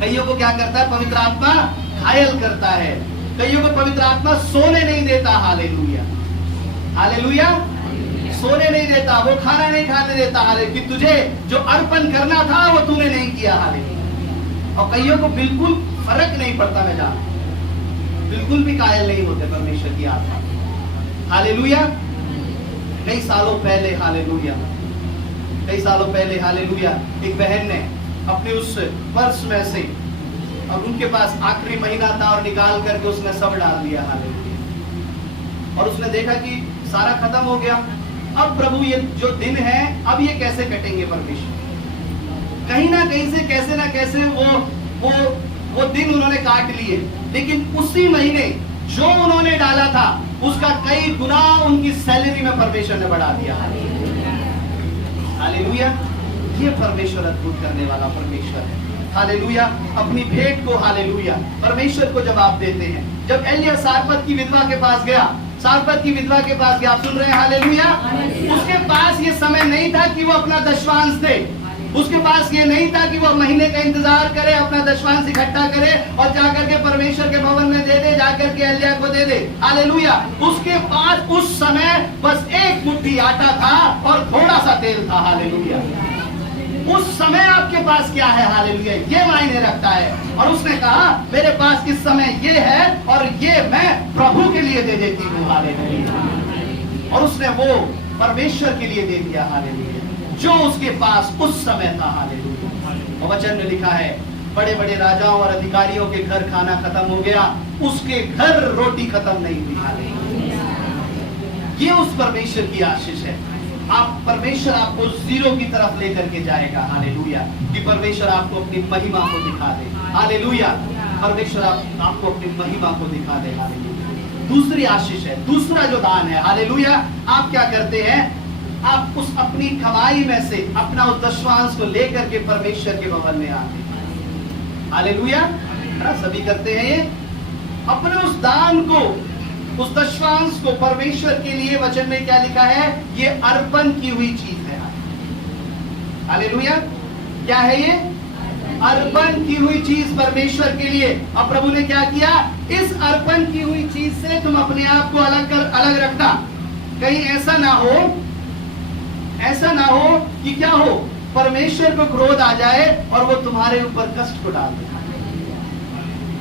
कईयों को क्या करता है? पवित्र आत्मा घायल करता है। कईयों को पवित्र आत्मा सोने नहीं देता। हालेलुया। हालेलुया। सोने नहीं देता, वो खाना नहीं खाने देता। हालेलुया। कि तुझे जो अर्पण करना था वो तूने नहीं किया। हालेलुया। और कईयों को बिल्कुल फर्क नहीं पड़ता। मैं जानता हूं बिल्कुल भी कायल नहीं होते परमेश्वर की आत्मा। हालेलुया। कई सालों पहले, हालेलुया, कई सालों पहले, हालेलुया, एक बहन ने अपने उस पर्स में से, अब उनके पास आखिरी महीना था और निकाल करके उसने सब डाल दिया। हालेलुया। और उसने देखा कि सारा खत्म हो गया। अब प्रभु ये जो दिन है, अब ये कैसे कटेंगे परमेश्वर? कहीं ना कहीं से कैसे ना कैसे वो दिन उन्होंने काट लिए, लेकिन उसी महीने जो उन्होंने डाला था उसका कई गुना उनकी सैलरी में परमेश्वर ने बढ़ा दिया। हालेलुया। ये परमेश्वर अद्भुत करने वाला परमेश्वर है। हालेलुया। अपनी भेंट को, हालेलुया, परमेश्वर को जब आप देते हैं, जब एलिया सारपत की विधवा के पास गया, सारपत की विधवा के पास गया, आप सुन रहे हैं? हालेलुया। उसके पास ये समय नहीं था कि वो अपना दशवांश दे, उसके पास ये नहीं था कि वो महीने का इंतजार करे, अपना दशवांश इकट्ठा करे और जाकर के परमेश्वर के भवन में दे दे, जाकर के एलिया को दे दे। हालेलुया। उसके पास उस समय बस एक मुट्ठी आटा था और थोड़ा सा तेल था। हालेलुया। उस समय आपके पास क्या है? हालेलुया। ये मायने रखता है। और उसने कहा मेरे पास इस समय ये है और ये मैं प्रभु के लिए दे देती हूँ। हालेलुया। और उसने वो परमेश्वर के लिए दे दिया। हालेलुया। जो उसके पास उस समय था। हालेलुया। और वचन में लिखा है बड़े बड़े राजाओं और अधिकारियों के घर खाना खत्म हो गया, उसके घर रोटी खत्म नहीं हुई। हालेलुया। ये उस परमेश्वर की आशीष है। आप परमेश्वर आपको जीरो की तरफ लेकर के जाएगा। हालेलुया। कि परमेश्वर आपको अपनी महिमा को दिखा दे। हालेलुया। परमेश्वर आपको अपनी महिमा को दिखा दे। हालेलुया। दूसरी आशीष है, दूसरा जो दान है। हालेलुया। आप क्या करते हैं? आप उस अपनी कमाई में से अपना उस दशवांश को लेकर के परमेश्वर के भवन में आते हैं। हालेलुया। सभी करते हैं ये। अपने उस दान को, उस दशवांश को परमेश्वर के लिए, वचन में क्या लिखा है? ये अर्पण की हुई चीज है। हालेलुया। क्या है ये? अर्पण की हुई चीज परमेश्वर के लिए। अब प्रभु ने क्या किया? इस अर्पण की हुई चीज से तुम अपने आप को अलग रखना। कहीं ऐसा ना हो कि क्या हो, परमेश्वर को क्रोध आ जाए और वो तुम्हारे ऊपर कष्ट को डाल दे।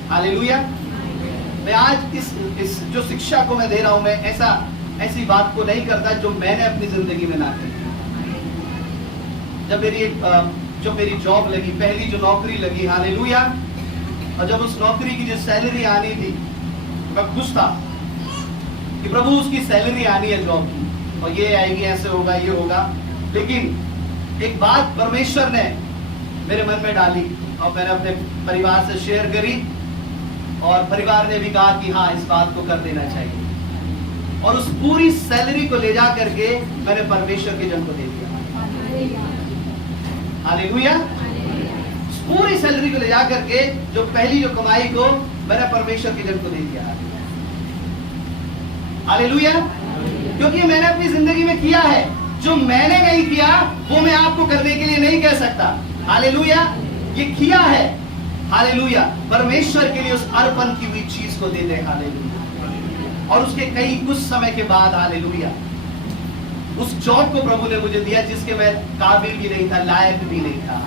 हालेलुया। मैं आज इस जो शिक्षा को मैं दे रहा हूं, मैं ऐसी बात को नहीं करता जो मैंने अपनी जिंदगी में ना की। जब मेरी जॉब लगी, पहली जो नौकरी लगी, हालेलुया, और जब उस नौकरी की जो सैलरी आनी थी, मैं खुश था कि प्रभु उसकी सैलरी आनी है जॉब की, और ये आएगी, ऐसे होगा, ये होगा। लेकिन एक बात परमेश्वर ने मेरे मन में डाली और मैंने अपने परिवार से शेयर करी, और परिवार ने भी कहा कि हाँ, इस बात को कर देना चाहिए। और उस पूरी सैलरी को ले जा करके मैंने परमेश्वर के जन को दे दिया। हालेलुया। पूरी सैलरी को ले जा करके जो पहली जो कमाई को मैंने परमेश्वर के जन को दे दिया। हालेलुया। क्योंकि मैंने अपनी जिंदगी में किया है। जो मैंने नहीं किया वो मैं आपको करने के लिए नहीं कह सकता। हालेलुया। ये किया है। हालेलुया। परमेश्वर के लिए उस अर्पण की हुई चीज को दे दे। हालेलुया। और उसके कई कुछ समय के बाद, हालेलुया, उस जॉब को प्रभु ने मुझे दिया जिसके मैं काबिल भी नहीं था, लायक भी नहीं था।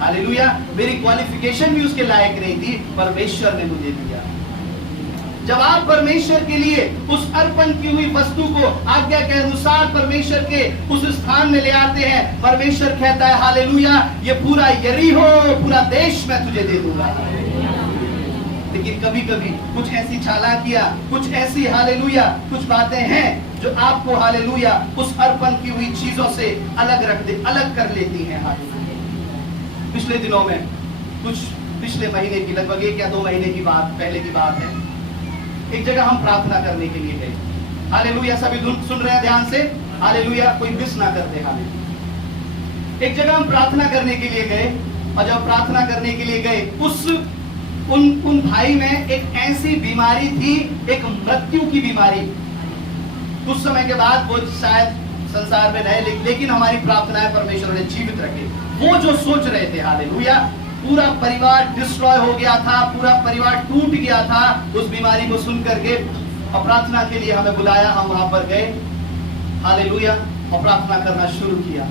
हालेलुया। मेरी क्वालिफिकेशन भी उसके लायक नहीं थी, परमेश्वर ने मुझे दिया। जब आप परमेश्वर के लिए उस अर्पण की हुई वस्तु को आज्ञा के अनुसार परमेश्वर के उस स्थान में ले आते हैं, परमेश्वर कहता है हालेलुया, ये पूरा यरीहो, पूरा देश मैं तुझे दे दूंगा। लेकिन कभी कभी कुछ ऐसी चालाकियां, कुछ ऐसी, हालेलुया, कुछ बातें हैं जो आपको, हालेलुया, उस अर्पण की हुई चीजों से अलग कर लेती हैं। हालेलुया। पिछले दिनों में, पिछले महीने की, लगभग 1 या 2 महीने की बात, पहले की बात है, एक जगह हम प्रार्थना करने के लिए गए। हालेलुया। सभी सुन रहे हैं ध्यान से? हालेलुया। कोई मिस ना कर दे। हालेलुया। एक जगह हम प्रार्थना करने के लिए गए, और जब प्रार्थना करने के लिए गए, उन भाई में एक ऐसी बीमारी थी, एक मृत्यु की बीमारी। कुछ समय के बाद वो शायद संसार में रहे, लेकिन हमारी प्रार्थनाएं परमेश्वर ने जीवित रखे। वो जो सोच रहे थे, हालेलुया, पूरा परिवार डिस्ट्रॉय हो गया था, पूरा परिवार टूट गया था उस बीमारी को सुन करके। और प्रार्थना के लिए हमें बुलाया, हम वहां पर गए। हालेलुया। और प्रार्थना करना शुरू किया।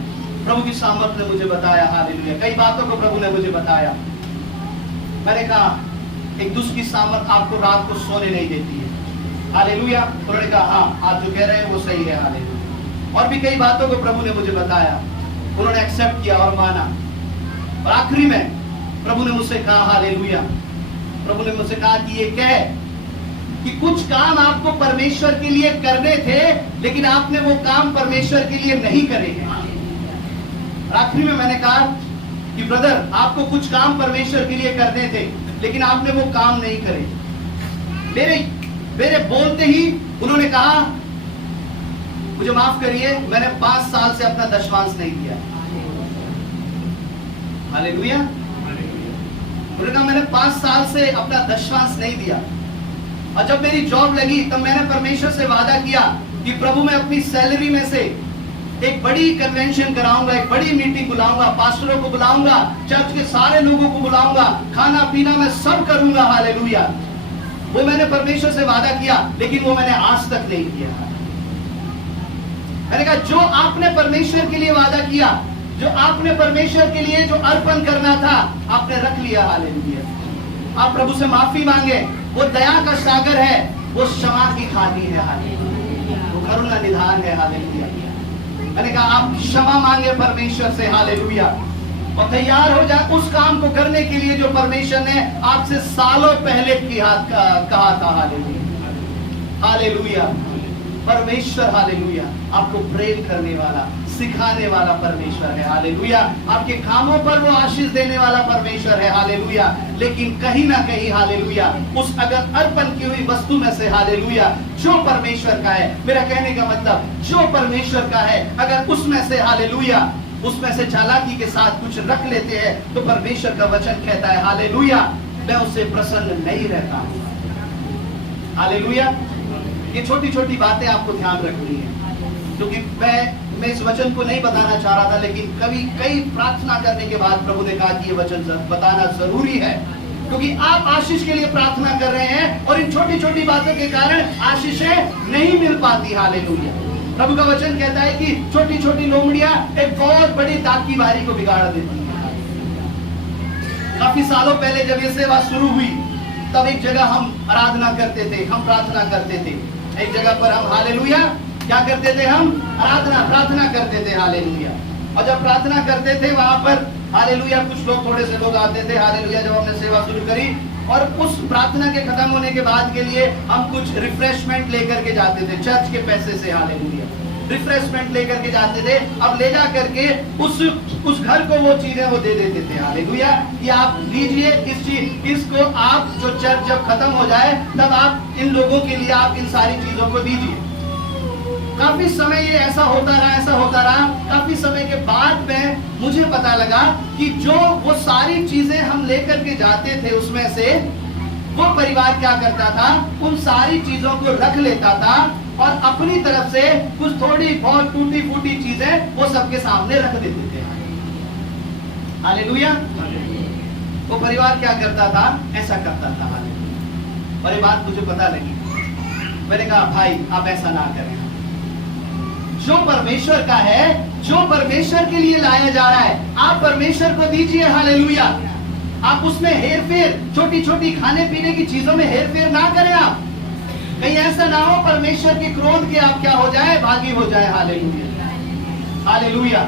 प्रभु की सामर्थ ने मुझे बताया, हालेलुया, कई बातों को प्रभु ने मुझे बताया। मैंने कहा एक दुष्ट की सामर्थ आपको रात को सोने नहीं देती है। हालेलुया। उन्होंने कहा हाँ, आप जो कह रहे हैं वो सही है। हालेलुया। और भी कई बातों को प्रभु ने मुझे बताया, उन्होंने एक्सेप्ट किया और माना। और आखिरी में प्रभु ने मुझसे कहा, हालेलुया, प्रभु ने मुझसे कहा कि ये कह कि कुछ काम आपको परमेश्वर के लिए करने थे, लेकिन आपने वो काम परमेश्वर के लिए नहीं करे हैं। आखिरी में मैंने कहा कि ब्रदर, आपको कुछ काम परमेश्वर के लिए करने थे, लेकिन आपने वो काम नहीं करे। मेरे बोलते ही उन्होंने कहा, मुझे माफ करिए, मैंने 5 साल से अपना दशमांश नहीं दिया। हालेलुया। उन्होंने कहा मैंने 5 साल से अपना दशमांश नहीं दिया, और जब मेरी जॉब लगी तब मैंने परमेश्वर से वादा किया कि प्रभु मैं अपनी सैलरी में से एक बड़ी कन्वेंशन कराऊंगा, एक बड़ी मीटिंग बुलाऊंगा, पास्टरों को बुलाऊंगा, चर्च के सारे लोगों को बुलाऊंगा, खाना पीना मैं सब करूंगा। हालेलुया। वो मैंने परमेश्वर से वादा किया, लेकिन वो मैंने आज तक नहीं किया। मैंने कहा जो आपने परमेश्वर के लिए वादा किया, जो आपने परमेश्वर के लिए जो अर्पण करना था, आपने रख लिया। हालेलुया। आप प्रभु से माफी मांगे, वो दया का सागर है, वो क्षमा की खानी है। हालेलुया। वो करुणा निधान है। हालेलुया। मैंने कहा आप क्षमा मांगे परमेश्वर से। हालेलुया। और तैयार हो जाए उस काम को करने के लिए जो परमेश्वर ने आपसे सालों पहले कहा था। हालेलुया। हालेलुया। परमेश्वर हालेलुया आपको प्रेम करने वाला, सिखाने वाला परमेश्वर है। हालेलुया। आपके कामों पर वो आशीष देने वाला परमेश्वर है। हालेलुया। लेकिन कहीं ना कहीं हालेलुया उस अगर अर्पण की हुई वस्तु में से हालेलुया जो परमेश्वर का है, मेरा कहने का मतलब जो परमेश्वर का है, अगर उसमें से हालेलुया उसमें से चालाकी के साथ कुछ रख लेते हैं, तो परमेश्वर का वचन कहता है हालेलुया मैं उससे प्रसन्न नहीं रहता। हालेलुया। ये छोटी छोटी बातें आपको ध्यान रखनी है, क्योंकि मैं इस वचन को नहीं बताना चाह रहा था, लेकिन कई प्रार्थना करने के बाद प्रभु ने कहा कि ये वचन बताना जरूरी है, क्योंकि आप आशीष के लिए प्रार्थना कर रहे हैं और इन छोटी छोटी बातों के कारण आशीषें नहीं मिल पाती। हालेलुया। प्रभु का वचन कहता है कि छोटी छोटी लोमड़ियां एक बहुत बड़ी दाग की बारी को बिगाड़ देती है। काफी सालों पहले जब ये सेवा शुरू हुई, तब एक जगह हम आराधना करते थे, हम प्रार्थना करते थे। एक जगह पर हम हालेलुया क्या करते थे, हम प्रार्थना करते थे। हालेलुया। और जब प्रार्थना करते थे वहां पर हालेलुया कुछ लोग, थोड़े से लोग आते थे। हालेलुया। जब हमने सेवा शुरू करी और उस प्रार्थना के खत्म होने के बाद के लिए हम कुछ रिफ्रेशमेंट लेकर के जाते थे चर्च के पैसे से। हालेलुया। रिफ्रेशमेंट लेकर के जाते थे। अब ले जा करके उस घर को वो चीजें वो दे देते थे। हालेलुया। कि आप लीजिए इसको आप जो चर्च जब खत्म हो जाए तब आप इन लोगों के लिए आप इन सारी चीजों को दीजिए। काफी समय ये ऐसा होता रहा। काफी समय के बाद में मुझे पता लगा कि जो वो सारी चीजें हम लेकर के जाते थे, उसमें से वो परिवार क्या करता था, उन सारी चीजों को रख लेता था और अपनी तरफ से कुछ थोड़ी बहुत टूटी फूटी चीजें वो सबके सामने रख देते थे। हालेलुया। वो परिवार क्या करता था, ऐसा करता था। हालेलुया। और ये बात मुझे पता लगी। मैंने कहा भाई आप ऐसा ना करें। जो परमेश्वर का है, जो परमेश्वर के लिए लाया जा रहा है, आप परमेश्वर को दीजिए। हालेलुया। आप उसमें हेरफेर, छोटी छोटी खाने पीने की चीजों में हेरफेर ना करें। आप कहीं ऐसा ना हो परमेश्वर के क्रोध के आप क्या हो जाए, भागी हो जाए। हालेलुया। हालेलुया।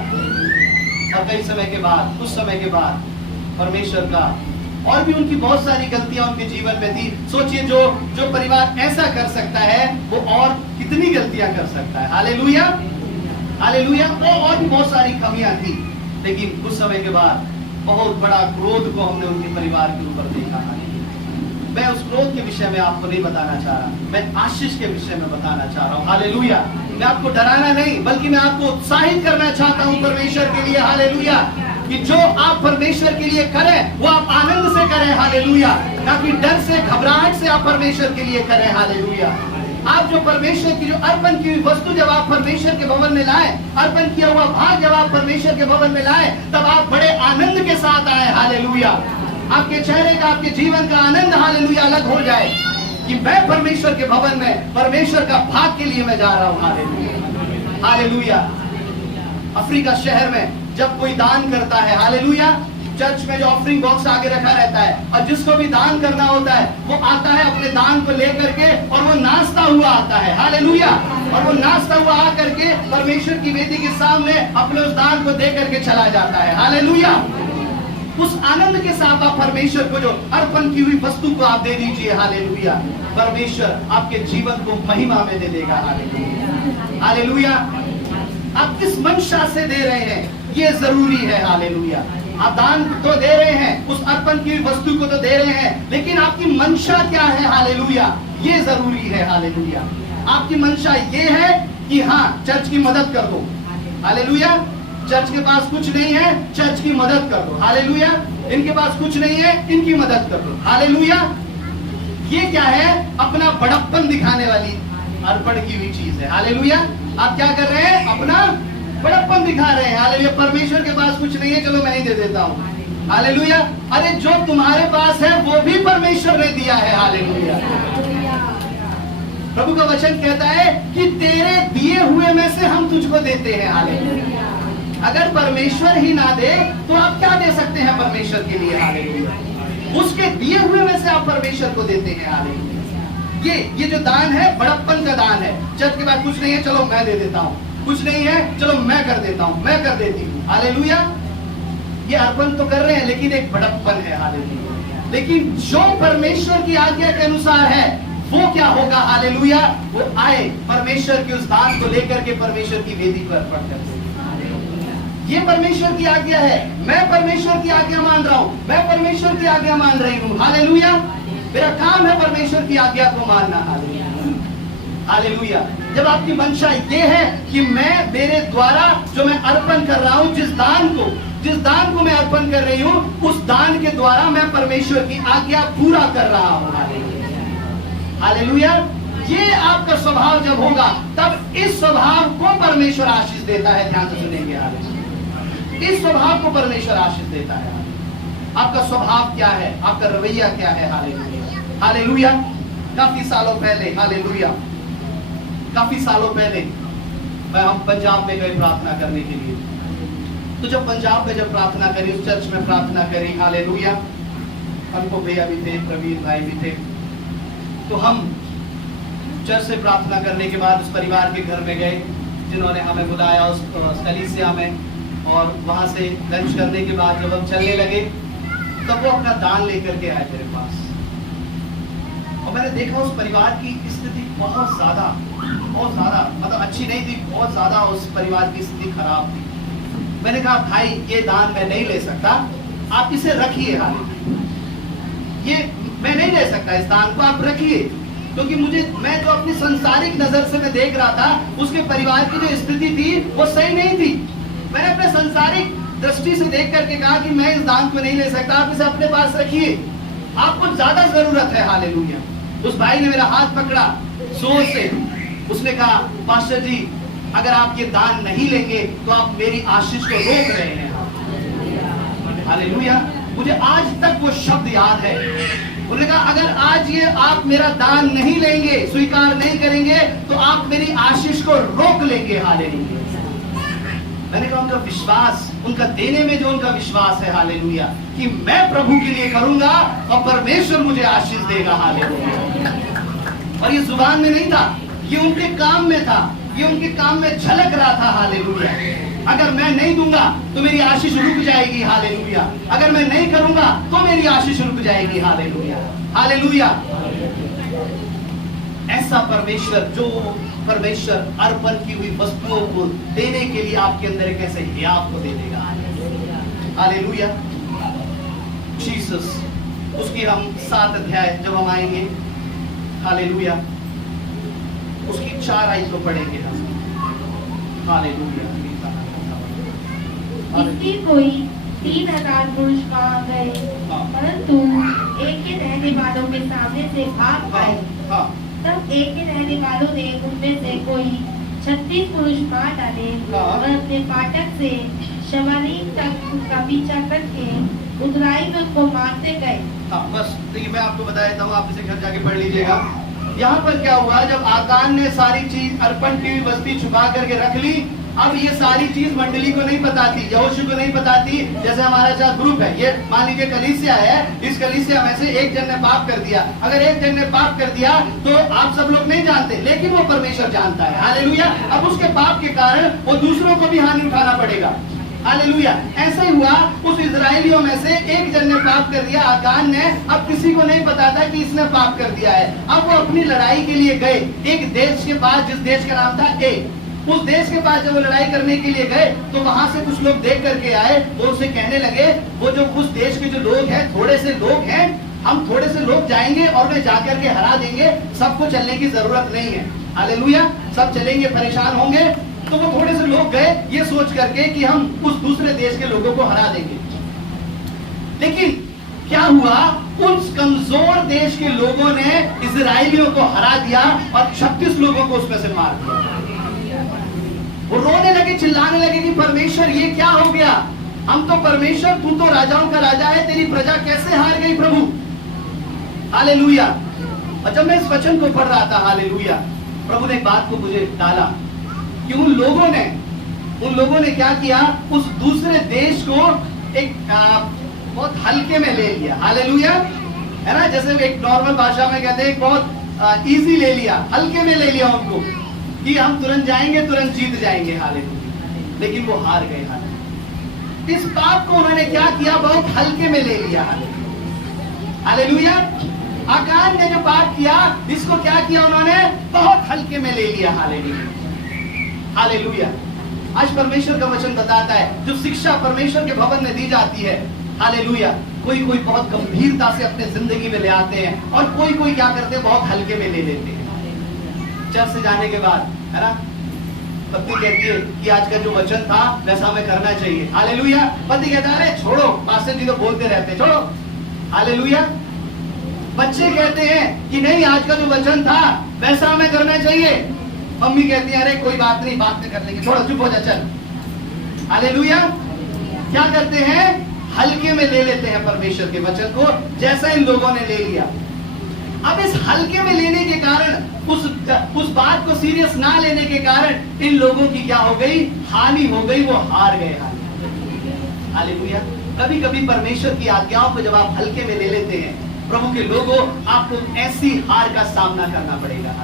और कई समय के बाद, उस समय के बाद परमेश्वर का और भी उनकी बहुत सारी गलतियां उनके जीवन में थी। सोचिए जो परिवार ऐसा कर सकता है वो और कितनी गलतियां कर सकता है। हालेलुया। हालेलुया। वो और भी बहुत सारी कमियां थी, लेकिन कुछ समय के बाद बहुत बड़ा क्रोध को हमने उनके परिवार के ऊपर देखा। मैं उस क्रोध के विषय में आपको नहीं बताना चाह रहा, मैं आशीष के विषय में बताना चाह रहा हूँ। हालेलुया। मैं आपको डराना नहीं, बल्कि मैं आपको उत्साहित करना चाहता हूँ परमेश्वर के लिए। हालेलुया। कि जो आप परमेश्वर के लिए करें वो आप आनंद से करें। हालेलुया। ना कि डर से, घबराहट से आप परमेश्वर के लिए करें। हालेलुया। आप जो परमेश्वर की जो अर्पण की हुई वस्तु जब आप परमेश्वर के भवन में लाए, अर्पण किया हुआ भाग जब आप परमेश्वर के भवन में लाए, तब आप बड़े आनंद के साथ आए। हालेलुया। आपके चेहरे का, आपके जीवन का आनंद हालेलुया अलग हो जाए कि मैं परमेश्वर के भवन में परमेश्वर का भाग के लिए मैं जा रहा हूँ। हालेलुया। हालेलुया। अफ्रीका शहर में जब कोई दान करता है, हालेलुया, चर्च में जो ऑफरिंग बॉक्स आगे रखा रहता है और जिसको भी दान करना होता है वो आता है अपने दान को लेकर के और वो नाचता हुआ आता है। हालेलुया। और वो नाचता हुआ आकर के परमेश्वर की वेदी के सामने अपने उस दान को दे करके चला जाता है। हालेलुया। उस आनंद के साथ आप परमेश्वर को जो अर्पण की हुई वस्तु को आप दे दीजिए। हालेलुया। परमेश्वर आपके जीवन को महिमा में दे देगा। Hallelujah, hallelujah. आप किस मंशा से दे रहे हैं ये जरूरी है। हालेलुया। आप दान तो दे रहे हैं, उस अर्पण की वस्तु को तो दे रहे हैं, लेकिन आपकी मंशा क्या है? हालेलुया, ये जरूरी है। हालेलुया। आपकी मंशा ये है कि हाँ, चर्च की मदद कर दो। हालेलुया। चर्च के पास कुछ नहीं है, चर्च की मदद कर दो। हालेलुया। इनके पास कुछ नहीं है, इनकी मदद कर दो। हालेलुया। ये क्या है? अपना बड़प्पन दिखाने वाली अर्पण की हुई चीज है। हालेलुया। आप क्या कर रहे हैं? अपना बड़प्पन दिखा रहे हैं। हालेलुया। परमेश्वर के पास कुछ नहीं है, चलो मैं ही दे देता हूँ। हालेलुया। अरे जो तुम्हारे पास है वो भी परमेश्वर ने दिया है। हालेलुया। प्रभु का वचन कहता है कि तेरे दिए हुए में से हम तुझको देते हैं। हालेलुया। अगर परमेश्वर ही ना दे तो आप क्या दे सकते हैं परमेश्वर के लिए? हालेलुया। उसके दिए हुए में से आप परमेश्वर को देते हैं। हालेलुया। ये जो दान है बड़प्पन का दान है। चर्च के बाद कुछ नहीं है, चलो मैं दे देता हूँ। कुछ नहीं है, चलो मैं कर देता हूँ, मैं कर देती हूँ। हालेलुया। ये अर्पण तो कर रहे हैं, लेकिन एक बड़प्पन है। हालेलुया। लेकिन जो परमेश्वर की आज्ञा के अनुसार है वो क्या होगा? हालेलुया। वो आए परमेश्वर के उस दान को लेकर के परमेश्वर की वेदी पर अर्पण करते हैं। ये परमेश्वर की आज्ञा है। मैं परमेश्वर की आज्ञा मान रहा हूँ, मैं परमेश्वर की आज्ञा मान रही हूँ। हालेलुया। मेरा काम है परमेश्वर की आज्ञा को मानना। Hallelujah, hallelujah. जब आपकी मंशा ये है कि मैं मेरे द्वारा जो मैं अर्पण कर रहा हूँ, जिस दान को मैं अर्पण कर रही हूँ, उस दान के द्वारा मैं परमेश्वर की आज्ञा पूरा कर रहा हूँ। हालेलुया। ये आपका स्वभाव जब होगा, तब इस स्वभाव को परमेश्वर आशीष देता है। ध्यान से सुनेंगे। हालेलुया। इस स्वभाव को परमेश्वर आशीष देता है। आपका स्वभाव क्या है? आपका रवैया क्या है? Hallelujah, hallelujah. काफी सालों पहले, हालेलुया, काफी सालों पहले हम पंजाब में गए प्रार्थना करने के लिए। तो जब पंजाब में जब प्रार्थना करी, उस चर्च में प्रार्थना करी, हालेलुया, हमको भैया भी थे, प्रवीण भाई भी थे। तो हम चर्च से प्रार्थना करने के बाद उस परिवार के घर में गए जिन्होंने हमें बुलाया, उस कलीसिया में। और वहां से लंच करने के बाद जब हम चलने लगे, तब वो अपना दान लेकर के आए मेरे पास। और मैंने देखा उस परिवार की स्थिति बहुत ज्यादा मतलब अच्छी नहीं थी, बहुत ज्यादा उस परिवार की स्थिति खराब थी। मैंने कहा भाई, ये दान मैं नहीं ले सकता, आप इसे रखिए। ये मैं नहीं ले सकता, इस दान को आप रखिए। क्योंकि मैं जो अपनी संसारिक नजर से मैं देख रहा था, उसके परिवार की जो स्थिति थी वो सही नहीं थी। मैंने अपने संसारिक दृष्टि से देख करके कहा कि मैं इस दान को नहीं ले सकता, आप इसे अपने पास रखिए, आपको ज्यादा जरूरत है। हालेलुया। उस भाई ने मेरा हाथ पकड़ा जोर से, उसने कहा पास्टर जी, अगर आप ये दान नहीं लेंगे तो आप मेरी आशीष को रोक रहे हैं। हालेलुया। मुझे आज तक वो शब्द याद है। उन्होंने कहा अगर आज ये आप मेरा दान नहीं लेंगे, स्वीकार नहीं करेंगे, तो आप मेरी आशीष को रोक लेंगे। हालेलुया। मैंने कहा उनका विश्वास, उनका देने में जो उनका विश्वास है, हालेलुया, कि मैं प्रभु के लिए करूंगा और परमेश्वर मुझे आशीष देगा। हालेलुया। और ये जुबान में नहीं था, ये उनके काम में था, ये उनके काम में झलक रहा था। हालेलुया। अगर मैं नहीं दूंगा तो मेरी आशीष रुक जाएगी। हालेलुया। अगर मैं नहीं करूंगा तो मेरी आशीष रुक जाएगी। Hallelujah, hallelujah. ऐसा परमेश्वर, जो परमेश्वर अर्पण की हुई वस्तुओं को देने के लिए आपके अंदर एक ऐसे हियाव को दे देगा। हालेलुया। जीसस, उसकी हम 7 अध्याय जब हम आएंगे, हालेलुया, उसकी 4 आयत को पढ़ेंगे हम। हालेलुया। इसके कोई 3000 पुरुष वहां गए, परंतु एक के रहने वालों के सामने से भाग आए। तब एक के रहने वालों ने उनमें से कोई 36 पुरुष मार डाले और अपने फाटक से शमालीम तक उसका पीछा करके उतराई में उसको मारते गए। बस देखिए, मैं आपको बता देता हूँ, आप इसे घर जाके पढ़ लीजिएगा। यहाँ पर क्या हुआ, जब आकान ने सारी चीज अर्पण की वस्तु छुपा करके रख ली, अब ये सारी चीज मंडली को नहीं पता थी, यहोशू को नहीं पता थी। जैसे हमारा जो ग्रुप है, ये मान लीजिए कलीसिया है, इस कलीसिया में से एक जन ने पाप कर दिया। अगर एक जन ने पाप कर दिया तो आप सब लोग नहीं जानते, लेकिन वो परमेश्वर जानता है। हालेलुया। अब उसके पाप के कारण वो दूसरों को भी हानि उठाना पड़ेगा। हालेलुया। ऐसा ही हुआ, उस इजरायलियों में से एक जन ने पाप कर दिया, आकान ने। अब किसी को नहीं पता था कि इसने पाप कर दिया है। अब वो अपनी लड़ाई के लिए गए एक देश के पास, जिस देश का नाम था ए। उस देश के पास जब वो लड़ाई करने के लिए गए तो वहां से कुछ लोग देख करके आए। वो उसे कहने लगे, वो जो उस देश के जो लोग हैं, थोड़े से लोग हैं, हम थोड़े से लोग जाएंगे और उन्हें जाकर के हरा देंगे, सबको चलने की जरूरत नहीं है। हालेलुया, सब चलेंगे, परेशान होंगे। तो वो थोड़े से लोग गए ये सोच करके कि हम उस दूसरे देश के लोगों को हरा देंगे। लेकिन क्या हुआ, उस कमजोर देश के लोगों ने इजरायलियों को हरा दिया और 36 लोगों को उसमें से मार दिया। वो रोने लगे, चिल्लाने लगे कि परमेश्वर ये क्या हो गया, हम तो परमेश्वर, तू तो राजाओं का राजा है, तेरी प्रजा कैसे हार गई प्रभु। हालेलुया। और जब मैं इस वचन को पढ़ रहा था, हालेलुया, प्रभु ने एक बात को मुझे डाला कि उन लोगों ने क्या किया, उस दूसरे देश को एक बहुत हल्के में ले लिया। हालेलुया, है ना, जैसे एक नॉर्मल भाषा में कहते हैं बहुत इजी ले लिया, हल्के में ले लिया उनको कि हम तुरंत जाएंगे, तुरंत जीत जाएंगे। हालेलुया। लेकिन वो हार गए। हालेलुया। इस पाप को उन्होंने क्या किया, बहुत हल्के में ले लिया। हालेलुया। आकान ने जो पाप किया, इसको क्या किया उन्होंने, बहुत हल्के में ले लिया। हालेलुया। हालेलुया। आज परमेश्वर का वचन बताता है, जो शिक्षा परमेश्वर के भवन में दी जाती है, हालेलुया, कोई कोई बहुत गंभीरता से अपने जिंदगी में ले आते हैं और कोई कोई क्या करते हैं, बहुत हल्के में ले लेते हैं। चर्च से जाने के बाद, है ना, पत्नी कहती है कि आज का जो वचन था वैसा हमें करना चाहिए। हालेलुया। पति कहता है, अरे छोड़ो, पास्टर जी तो बोलते रहते हैं, छोड़ो। हालेलुया। बच्चे कहते हैं कि नहीं, आज का जो वचन था वैसा हमें करना चाहिए। मम्मी कहती है, अरे कोई बात नहीं, बात में कर लेंगे, छोड़ो, चुप हो जा, चल। हालेलुया। क्या करते हैं, हल्के में ले लेते हैं परमेश्वर के वचन को, जैसा इन लोगों ने ले लिया। अब इस हल्के में लेने के कारण, उस बात को सीरियस ना लेने के कारण इन लोगों की क्या हो गई, हानि हो गई, वो हार गए। हालेलुया। कभी कभी परमेश्वर की आज्ञाओं को जब आप हल्के में ले लेते हैं, प्रभु के लोगों, आपको ऐसी हार का सामना करना पड़ेगा।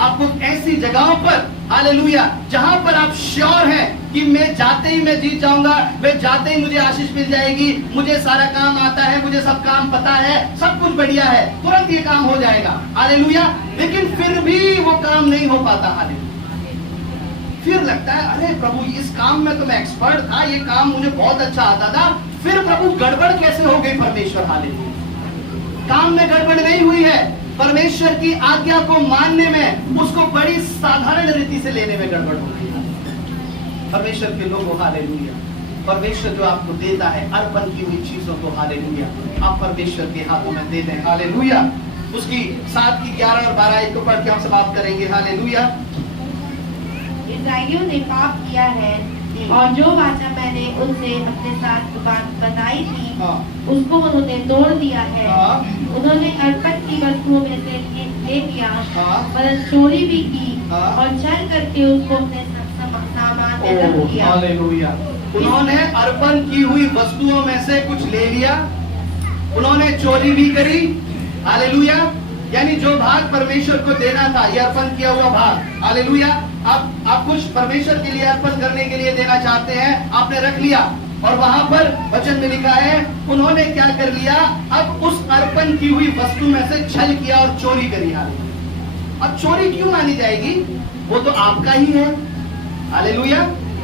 आपको ऐसी जगहों पर, हालेलुया, जहां पर आप श्योर हैं कि मैं जाते ही मैं जीत जाऊंगा, मैं जाते ही मुझे आशीष मिल जाएगी, मुझे सारा काम आता है, मुझे सब काम पता है, सब कुछ बढ़िया है, तुरंत ये काम हो जाएगा। हालेलुया। लेकिन फिर भी वो काम नहीं हो पाता। हालेलुया। फिर लगता है, अरे प्रभु, इस काम में तो मैं एक्सपर्ट था, ये काम मुझे बहुत अच्छा आता था, फिर प्रभु गड़बड़ कैसे हो गई परमेश्वर। हालेलुया। काम में गड़बड़ नहीं हुई है, परमेश्वर की आज्ञा को मानने में, उसको बड़ी साधारण रीति से लेने में गड़बड़ हो गई। परमेश्वर के लोगों, हालेलुया, परमेश्वर जो आपको देता है अर्पण की हुई चीजों को, हालेलुया, आप परमेश्वर के हाथों में दे दें। हालेलुया। उसकी 7 की 11 और 12 एक को पढ़ के हम समाप्त करेंगे। हालेलुया। इस्राएलियों ने पाप किया है और जो वाचा मैंने उनसे अपने साथ बताई थी, उसको उन्होंने तोड़ दिया है। उन्होंने अर्पण की वस्तुओं में से ले लिया, पर चोरी भी की और चल करके उसको अपने सामान में रख दिया। हालेलुया। उन्होंने अर्पण की हुई वस्तुओं में से कुछ ले लिया, उन्होंने चोरी भी करी। हालेलुया। यानी जो भाग परमेश्वर को देना था, ये अर्पण किया हुआ भाग, हालेलुया, आप कुछ परमेश्वर के लिए अर्पण करने के लिए देना चाहते हैं, आपने रख लिया, और वहां पर वचन में लिखा है, उन्होंने क्या कर लिया, अब उस अर्पण की हुई वस्तु में से छल किया और चोरी करी। हालेलुया। अब चोरी क्यों मानी जाएगी, वो तो आपका ही है। हालेलुया।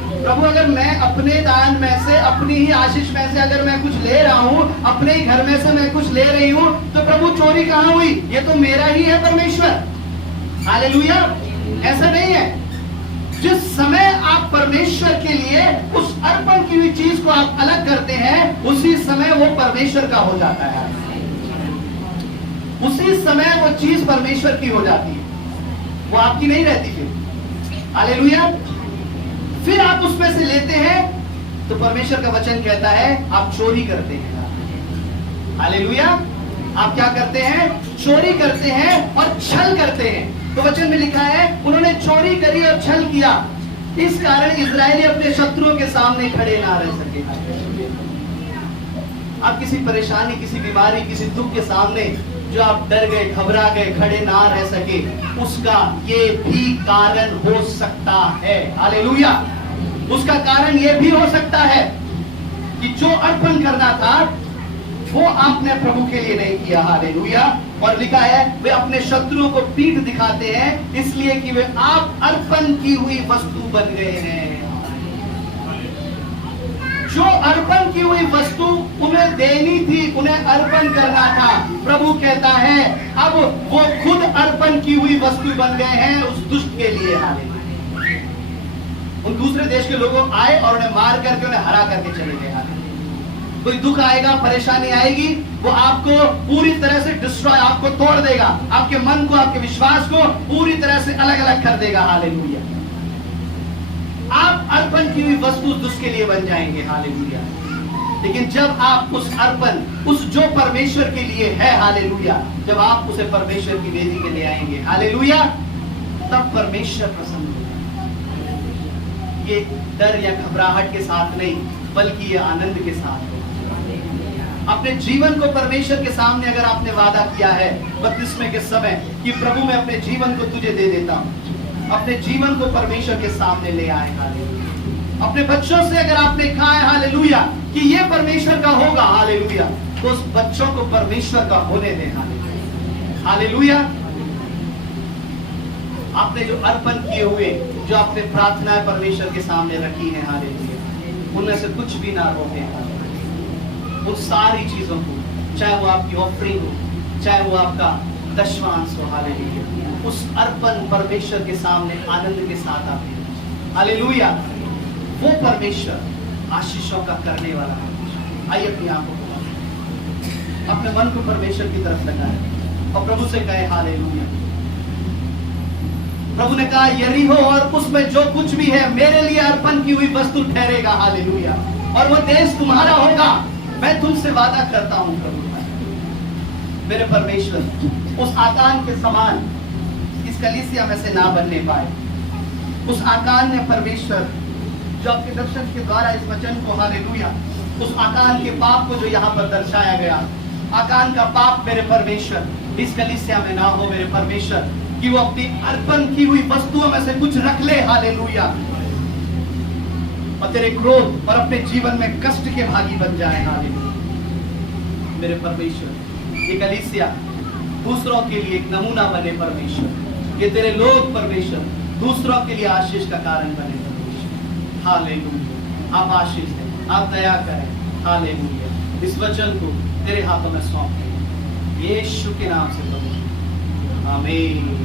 प्रभु, अगर मैं अपने दान में से, अपनी ही आशीष में से अगर मैं कुछ ले रहा हूँ, अपने ही घर में से मैं कुछ ले रही हूँ, तो प्रभु चोरी कहाँ हुई, ये तो मेरा ही है परमेश्वर। हालेलुया। ऐसा नहीं है। जिस समय आप परमेश्वर के लिए उस अर्पण की हुई चीज को आप अलग करते हैं, उसी समय वो परमेश्वर का हो जाता है। उसी समय वो चीज परमेश्वर की हो जाती है, वो आपकी नहीं रहती फिर। हालेलुया। फिर आप उसमें से लेते हैं तो परमेश्वर का वचन कहता है आप चोरी करते हैं। हालेलुया। आप क्या करते हैं, चोरी करते हैं और छल करते हैं। तो वचन में लिखा है, उन्होंने चोरी करी और छल किया, इस कारण इस्राएली अपने शत्रुओं के सामने खड़े ना रह सके। आप किसी परेशानी, किसी बीमारी, किसी दुख के सामने जो आप डर गए, घबरा गए, खड़े ना रह सके, उसका ये भी कारण हो सकता है। हालेलुया। उसका कारण यह भी हो सकता है कि जो अर्पण करना था वो आपने प्रभु के लिए नहीं किया। हालेलुया। और लिखा है वे अपने शत्रुओं को पीठ दिखाते हैं इसलिए कि वे आप अर्पण की हुई वस्तु बन गए हैं। जो अर्पण की हुई वस्तु उन्हें देनी थी, उन्हें अर्पण करना था, प्रभु कहता है अब वो खुद अर्पण की हुई वस्तु बन गए हैं उस दुष्ट के लिए। हालेलुया। उन दूसरे देश के लोगों आए और उन्हें मार करके उन्हें हरा करके चले गए। कोई दुख आएगा, परेशानी आएगी, वो आपको पूरी तरह से डिस्ट्रॉय, आपको तोड़ देगा, आपके मन को, आपके विश्वास को पूरी तरह से अलग अलग कर देगा। हालेलुया। आप अर्पण की हुई वस्तु दुष्ट के लिए बन जाएंगे। हालेलुया। लेकिन जब आप उस अर्पण, उस जो परमेश्वर के लिए है, हालेलुया, जब आप उसे परमेश्वर की वेदी के ले आएंगे, हालेलुया, तब परमेश्वर प्रसन्न होगा। ये डर या घबराहट के साथ नहीं, बल्कि ये आनंद के साथ होगा। अपने जीवन को परमेश्वर के सामने अगर आपने वादा किया है बपतिस्मे के समय कि प्रभु मैं अपने जीवन को तुझे दे देता हूं, अपने जीवन को परमेश्वर के सामने ले आए। हालेलुया। अपने बच्चों से अगर आपने कहा है, हालेलुया, कि ये परमेश्वर का होगा, हालेलुया, तो उस बच्चों को परमेश्वर का होने दें। हालेलुया। हालेलुया। आपने जो अर्पण किए हुए, जो आपने प्रार्थनाएं परमेश्वर के सामने रखी हैं, हालेलुया, उनमें से कुछ भी ना रोके। उन सारी चीजों को, चाहे वो आपकी ऑफरिंग हो, चाहे वो आपका दशमांश हो, हालेलुया, उस अर्पण परमेश्वर के सामने आनंद के साथ आप दें। हालेलुया। वो परमेश्वर आशीषों का करने वाला है। आइए अपनी आंखों को बंद, अपने मन को परमेश्वर की तरफ लगाएं और प्रभु से कहे, हालेलुया। प्रभु ने कहा यरीहो और उसमें जो कुछ भी है मेरे लिए अर्पण की हुई वस्तु ठहरेगा। हालेलुया। और वो देश तुम्हारा होगा। मैं तुमसे वादा करता हूं प्रभु, मेरे परमेश्वर, उस आकान के समान इस कलीसिया में से ना बनने पाए। उस आकान ने परमेश्वर जो आपके दर्शन के द्वारा इस वचन को, हालेलुया, उस आकान के पाप को जो यहाँ पर दर्शाया गया, आकान का पाप मेरे परमेश्वर इस कलीसिया में ना हो। मेरे परमेश्वर कि वो अपनी अर्पण की हुई वस्तुओं में से कुछ रख ले। हालेलुया। और तेरे क्रोध और अपने जीवन में कष्ट के भागी बन जाए। हालेलुया। मेरे परमेश्वर ये कलीसिया दूसरों के लिए एक नमूना बने। परमेश्वर ये तेरे लोग, परमेश्वर, दूसरों के लिए आशीष का कारण बने। परमेश्वर हालेलुया। आप आशीष दें, आप दया करें। हालेलुया। इस वचन को तेरे हाथों में सौंप दें यीशु के नाम से प्रभु। आमीन।